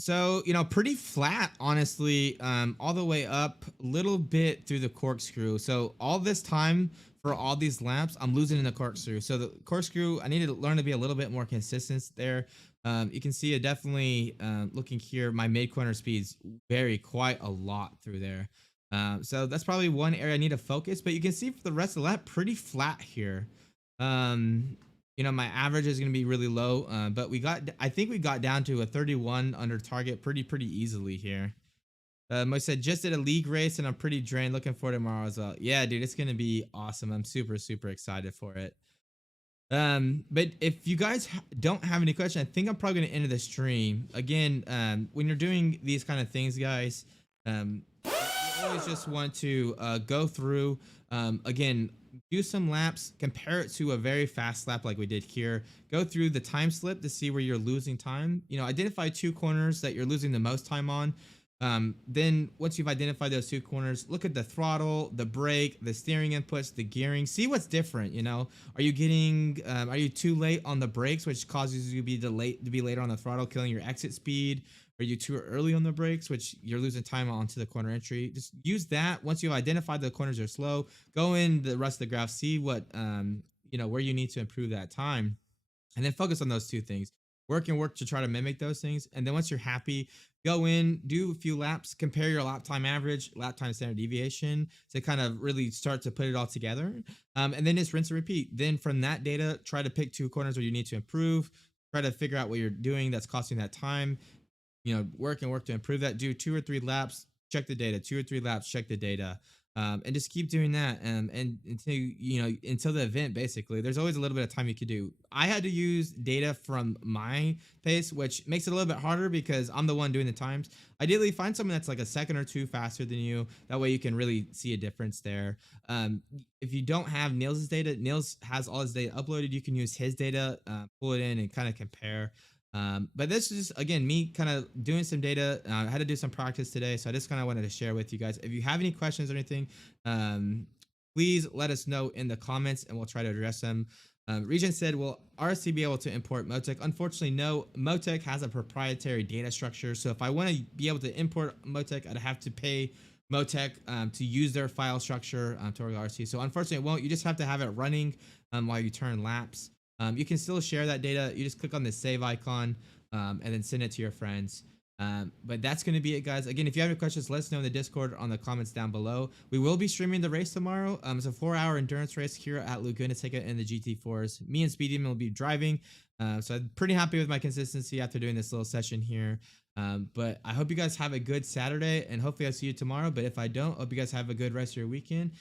So, pretty flat, honestly, all the way up a little bit through the corkscrew. So all this time for all these laps, I'm losing in the corkscrew. So the corkscrew, I need to learn to be a little bit more consistent there. You can see it definitely looking here, my mid-corner speeds vary quite a lot through there. So that's probably one area I need to focus, but you can see for the rest of the lap, pretty flat here. My average is going to be really low, but I think we got down to a 31 under target pretty easily here. Mo said, just did a league race and I'm pretty drained. Looking forward to tomorrow as well. Yeah, dude, it's going to be awesome. I'm super excited for it. But if you guys don't have any questions, I think I'm probably going to end the stream. Again, when you're doing these kind of things, guys, you always just want to go through, again, do some laps, compare it to a very fast lap like we did here. Go through the time slip to see where you're losing time. Identify 2 corners that you're losing the most time on. Then once you've identified those 2 corners, look at the throttle, the brake, the steering inputs, the gearing, see what's different. Are you too late on the brakes, which causes you to be later on the throttle, killing your exit speed? Are you too early on the brakes, which you're losing time onto the corner entry? Just use that. Once you've identified the corners are slow, go in the rest of the graph, see what, where you need to improve that time, and then focus on those 2 things. Work to try to mimic those things. And then once you're happy, go in, do a few laps, compare your lap time average, lap time standard deviation to kind of really start to put it all together. And then just rinse and repeat. Then from that data, try to pick 2 corners where you need to improve, try to figure out what you're doing that's costing that time. Work to improve that. Do 2 or 3 laps, check the data. 2 or 3 laps, check the data, and just keep doing that. And until the event, basically, there's always a little bit of time you could do. I had to use data from my pace, which makes it a little bit harder because I'm the one doing the times. Ideally, find someone that's like a second or 2 faster than you. That way you can really see a difference there. If you don't have Niels' data, Niels has all his data uploaded. You can use his data, pull it in and kind of compare. But this is just, again, me kind of doing some data. I had to do some practice today, so I just kind of wanted to share with you guys. If you have any questions or anything, please let us know in the comments and we'll try to address them. Regent said, will RST be able to import Motec? Unfortunately, no. Motec has a proprietary data structure, so if I want to be able to import Motec, I'd have to pay Motec to use their file structure to work with RST. So unfortunately, it won't. You just have to have it running while you turn laps. You can still share that data. You just click on the save icon and then send it to your friends. But that's going to be it, guys. Again, if you have any questions, let us know in the Discord on the comments down below. We will be streaming the race tomorrow. It's a 4-hour endurance race here at Laguna Seca in the GT4s. Me and Speedy will be driving. So I'm pretty happy with my consistency after doing this little session here. But I hope you guys have a good Saturday and hopefully I'll see you tomorrow. But if I don't, hope you guys have a good rest of your weekend.